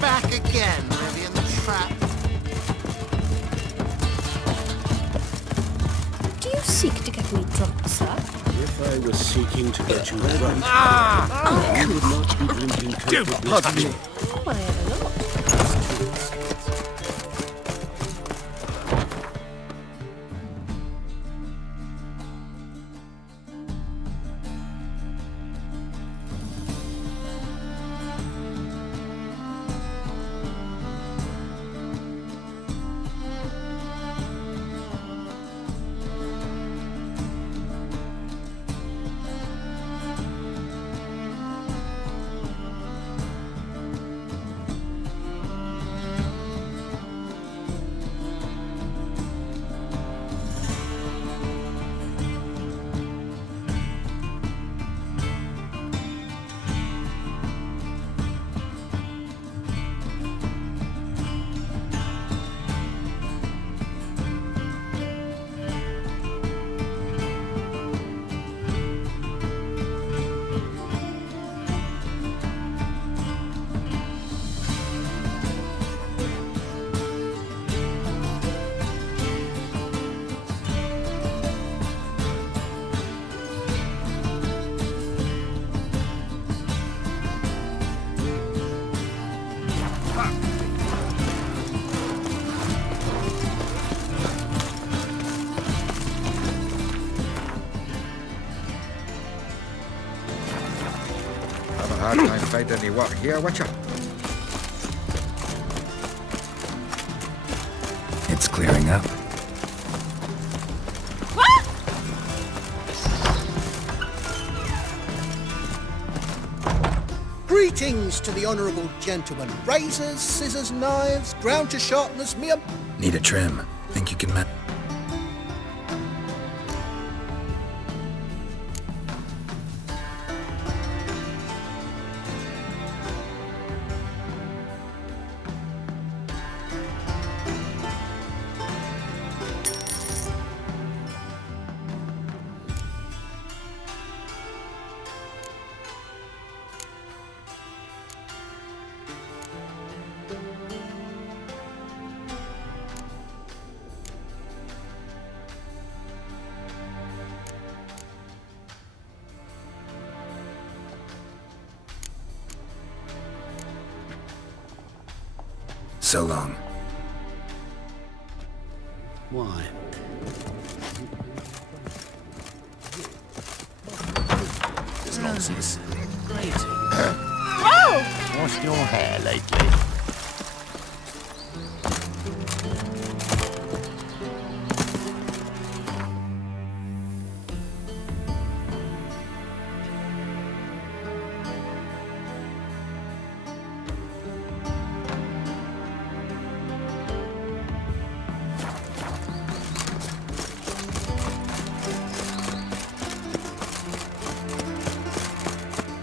Back again, Rivian the trap. Do you seek to get me drunk, sir? If I was seeking to get you drunk, Ah! I would not be drinking coke. Pardon me. Oh, I had a lot. Hard time finding any work here, Witcher. It's clearing up. Greetings to the honourable gentleman. Razors, scissors, knives, ground to sharpness, me a... Need a trim. Think you can So long. Why? This nonsense. Whoa! Washed your hair lately?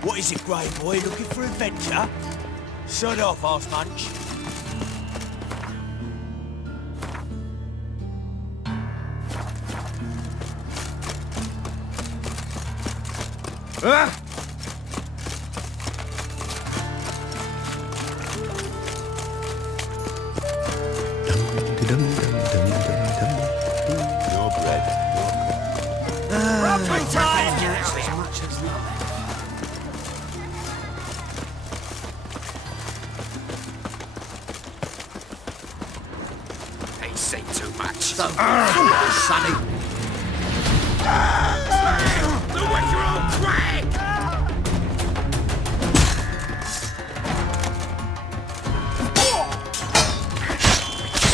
What is it, Grey Boy? Looking for adventure? Shut off, arse munch. Ah! Your bread. Rubber time! As much as not. Ain't seen too much. So, come on, sonny. The witcher quick!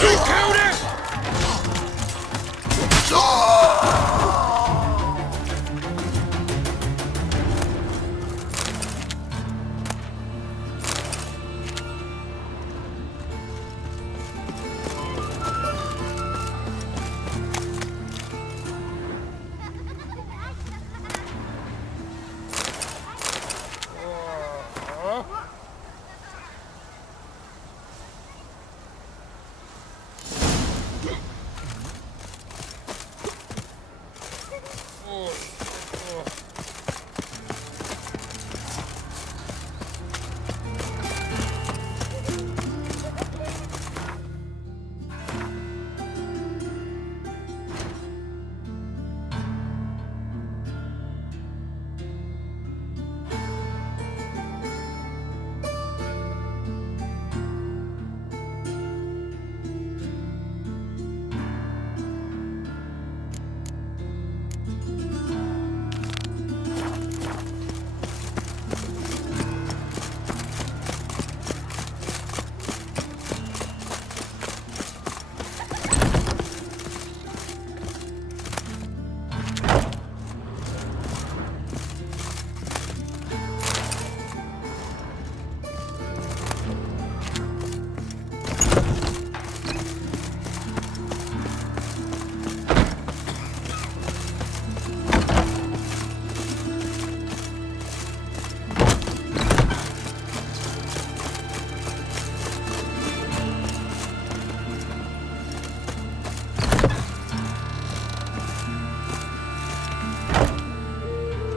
You killed it!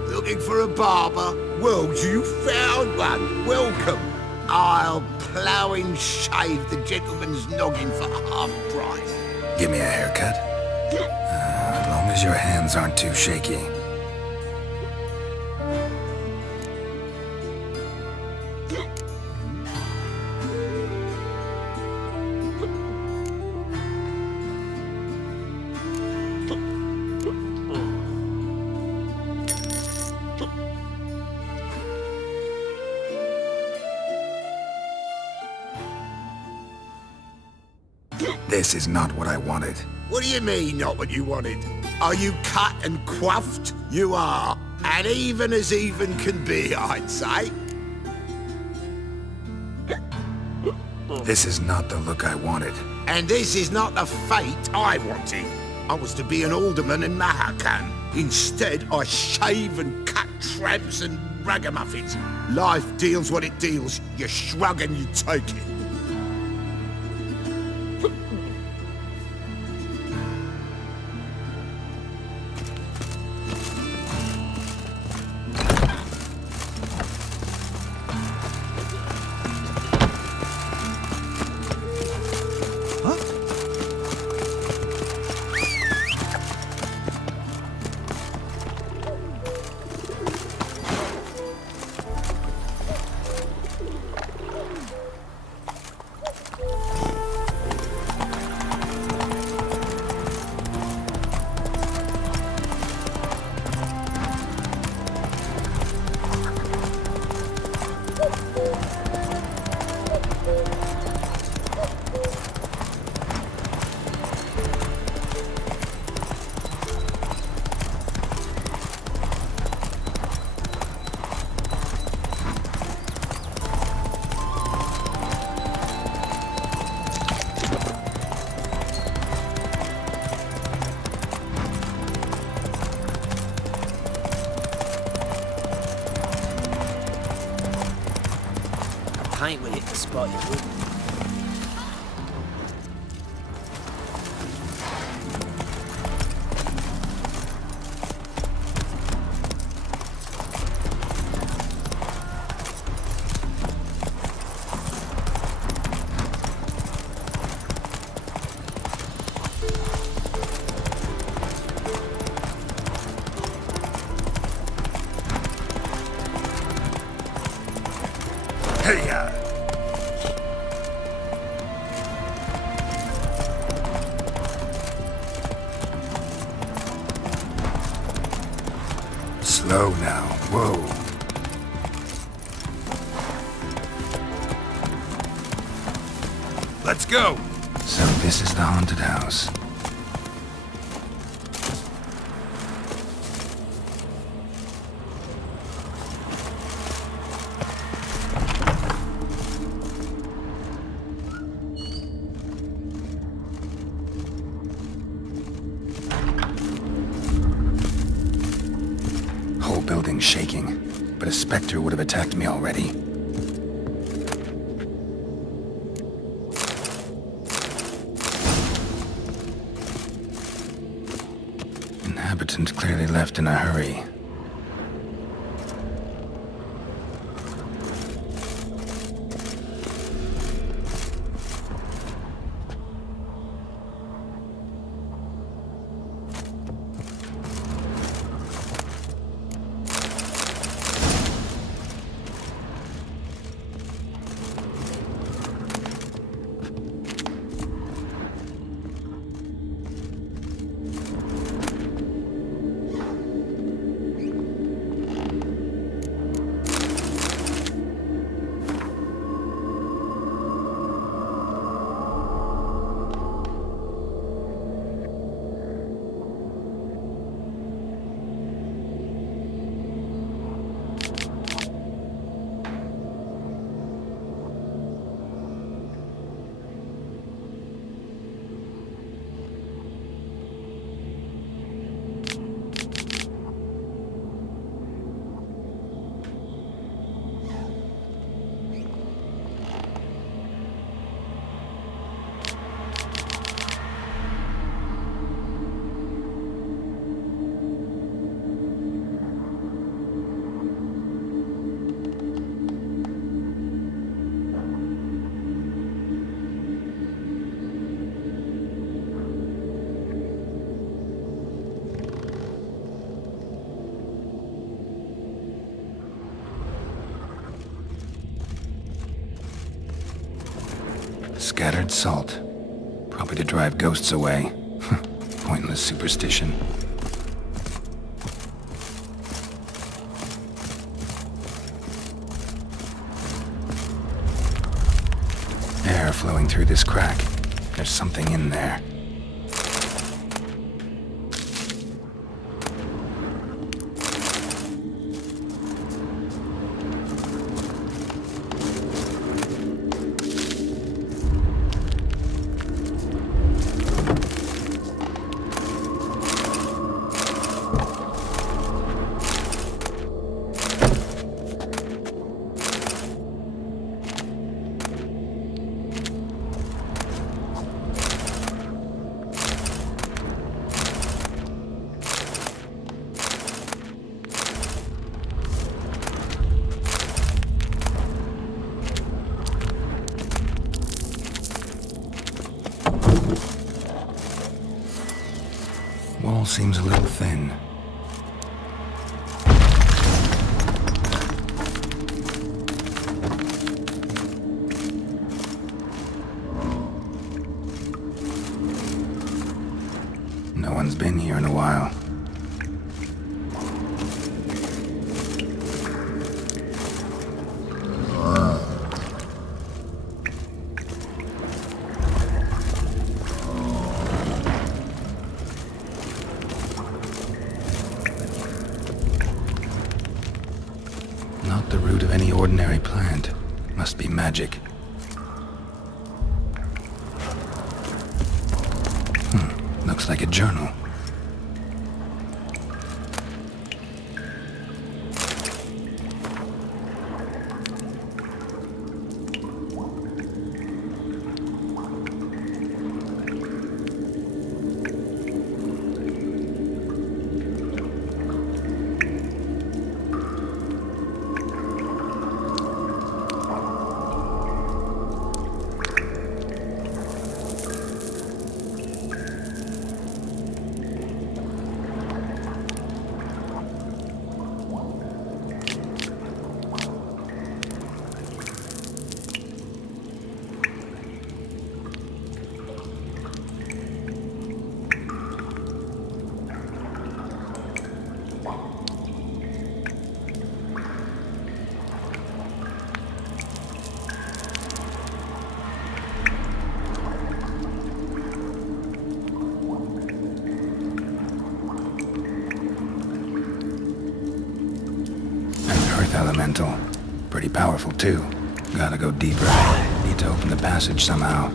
Looking for a barber? Well, you found one. Welcome. I'll plough and shave the gentleman's noggin for half price. Give me a haircut. As long as your hands aren't too shaky. This is not what I wanted. What do you mean, not what you wanted? Are you cut and coiffed? You are. And even can be, I'd say. This is not the look I wanted. And this is not the fate I wanted. I was to be an alderman in Mahakan. Instead, I shave and cut tramps and ragamuffins. Life deals what it deals. You shrug and you take it. Paint with it to spot you. Slow now. Whoa. Let's go! So this is the haunted house. Whole building's shaking, but a specter would have attacked me already. Inhabitants clearly left in a hurry. Scattered salt. Probably to drive ghosts away. Pointless superstition. Air flowing through this crack. There's something in there. Wall seems a little thin. No one's been here in a while. Not the root of any ordinary plant. Must be magic. Looks like a journal. elemental. Pretty powerful, too. Gotta go deeper. Need to open the passage somehow.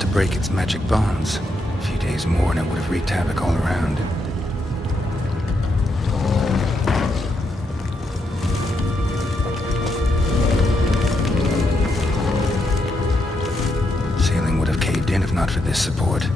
To break its magic bonds. A few days more and it would have wreaked havoc all around. Ceiling would have caved in if not for this support.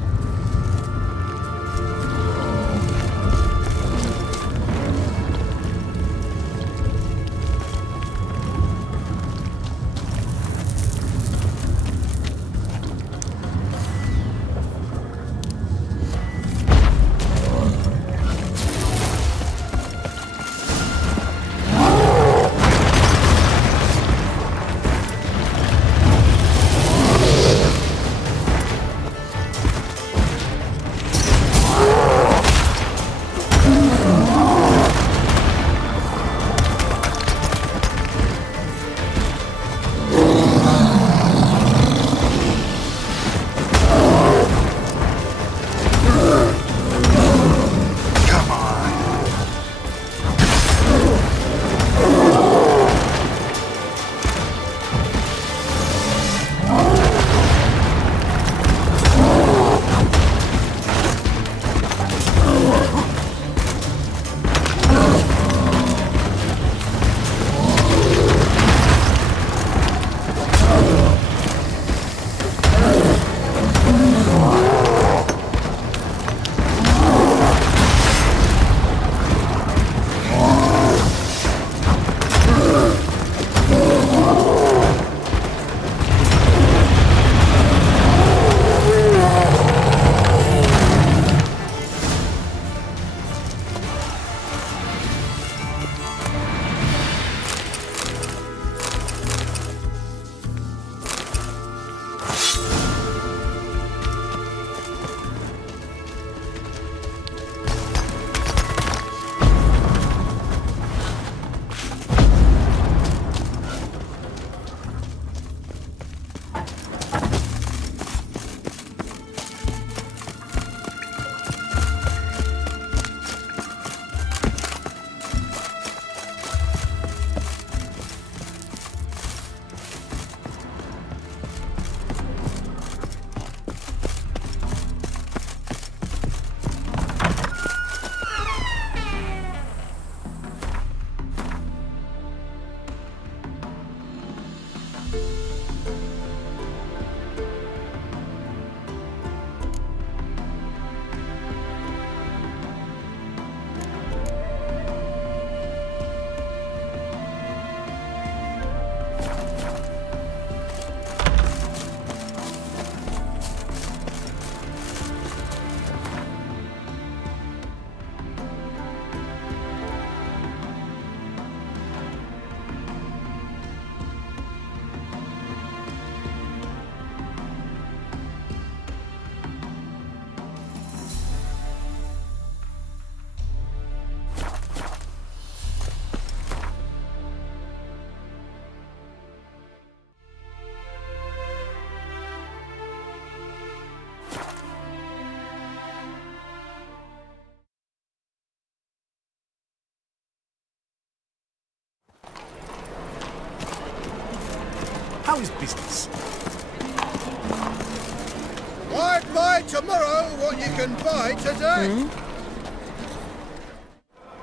tomorrow what you can buy today.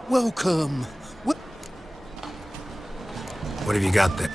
Welcome. What have you got there?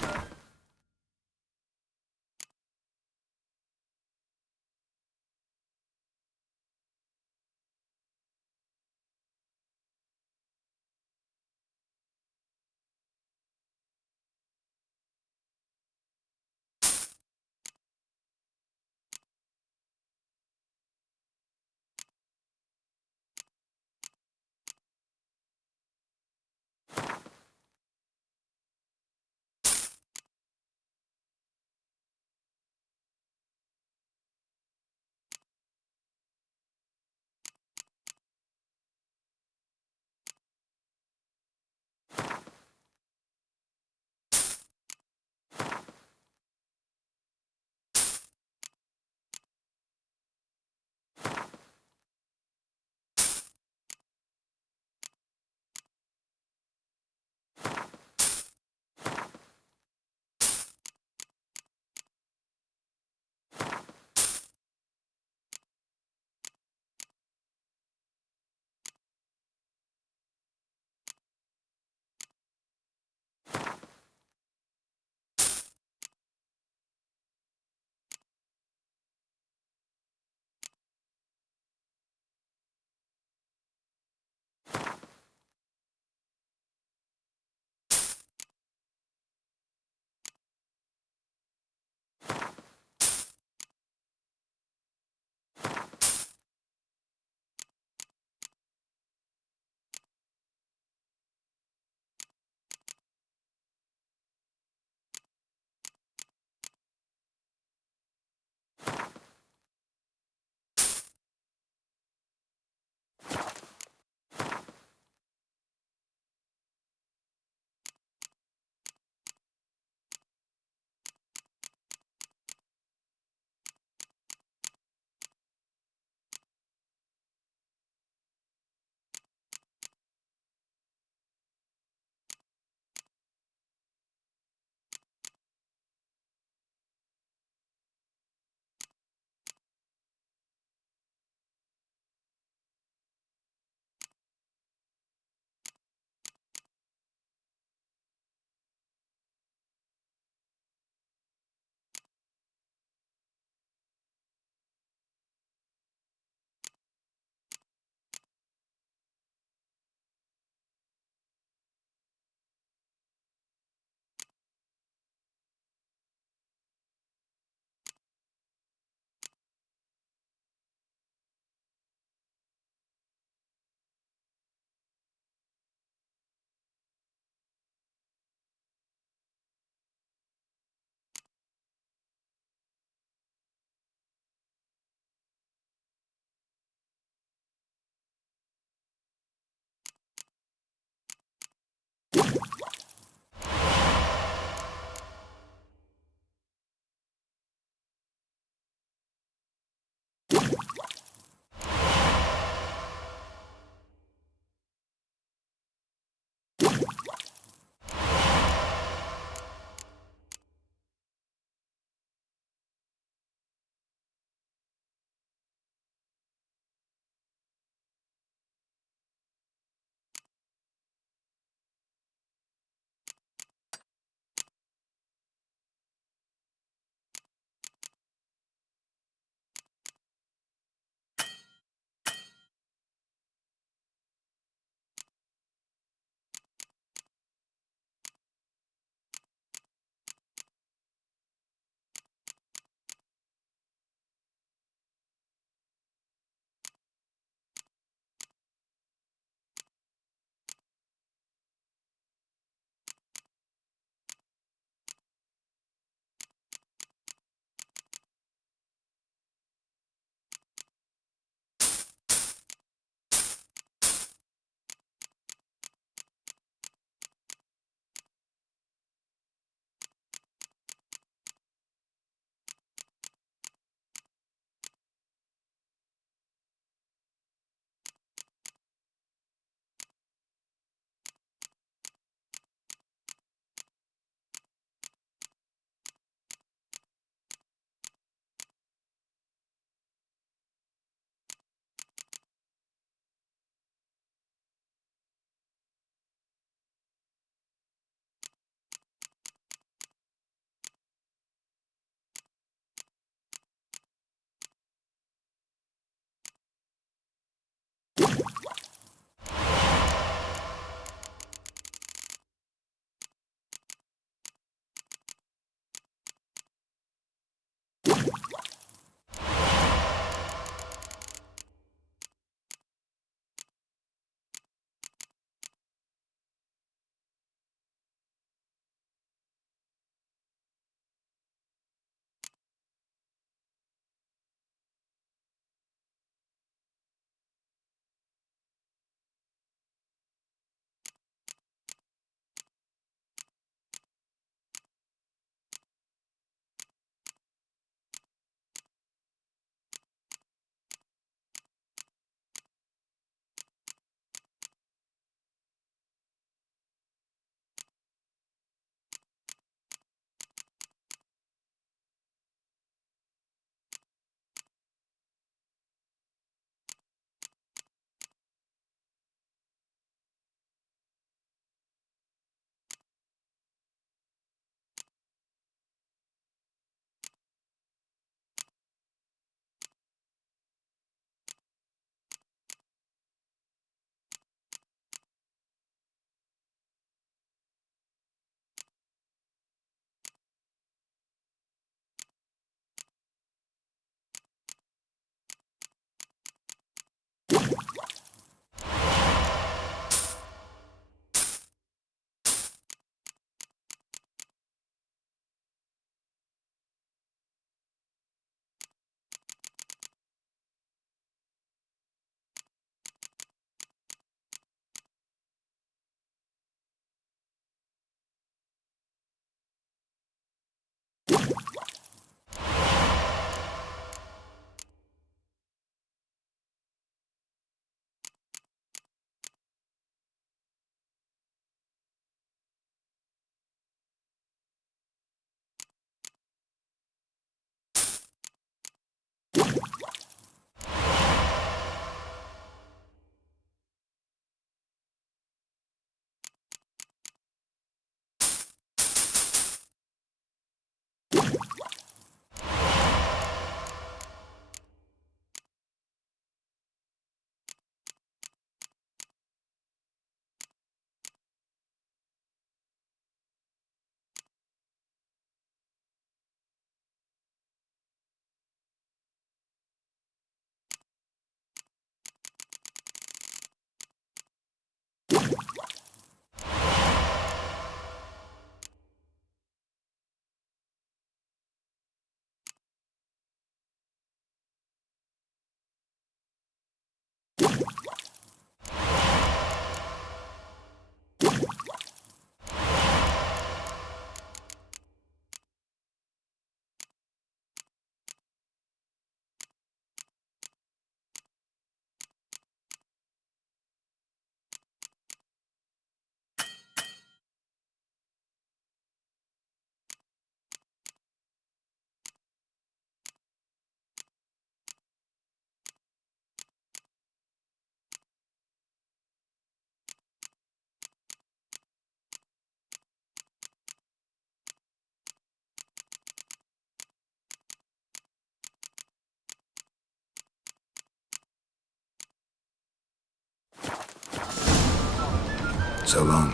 so long.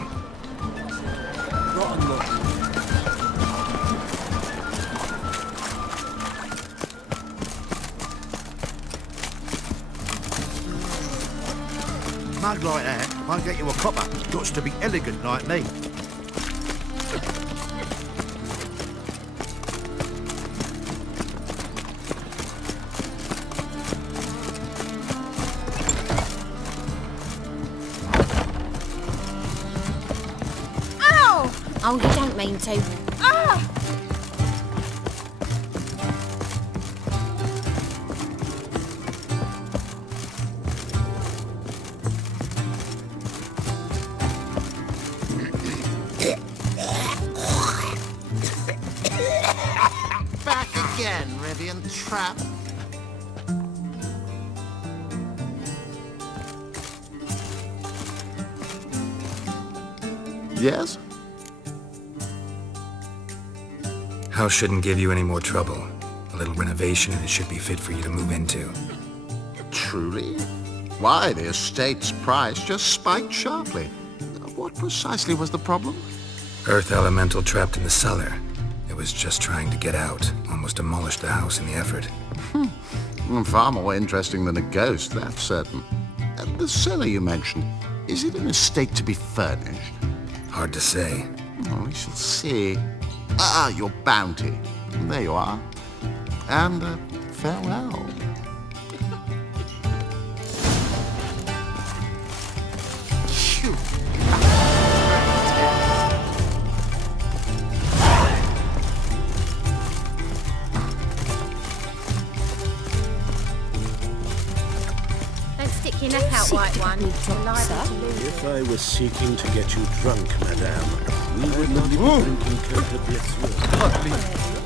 Rotten luck. Mug like that won't get you a copper. Gots to be elegant like me. Ow! Oh, you don't mean to. Ah! Back again, Rivian trap. Yes? House shouldn't give you any more trouble. A little renovation and it should be fit for you to move into. Truly? Why, the estate's price just spiked sharply. What precisely was the problem? Earth elemental trapped in the cellar. It was just trying to get out. Almost demolished the house in the effort. Far more interesting than a ghost, that's certain. The cellar you mentioned, is it in a state to be furnished? Hard to say. Oh, we shall see. Your bounty. There you are. And farewell. Phew. Don't stick your neck out, white one. You're liable to lose. If I was seeking to get you drunk, madame, we would not be drinking Coca Blitzwood.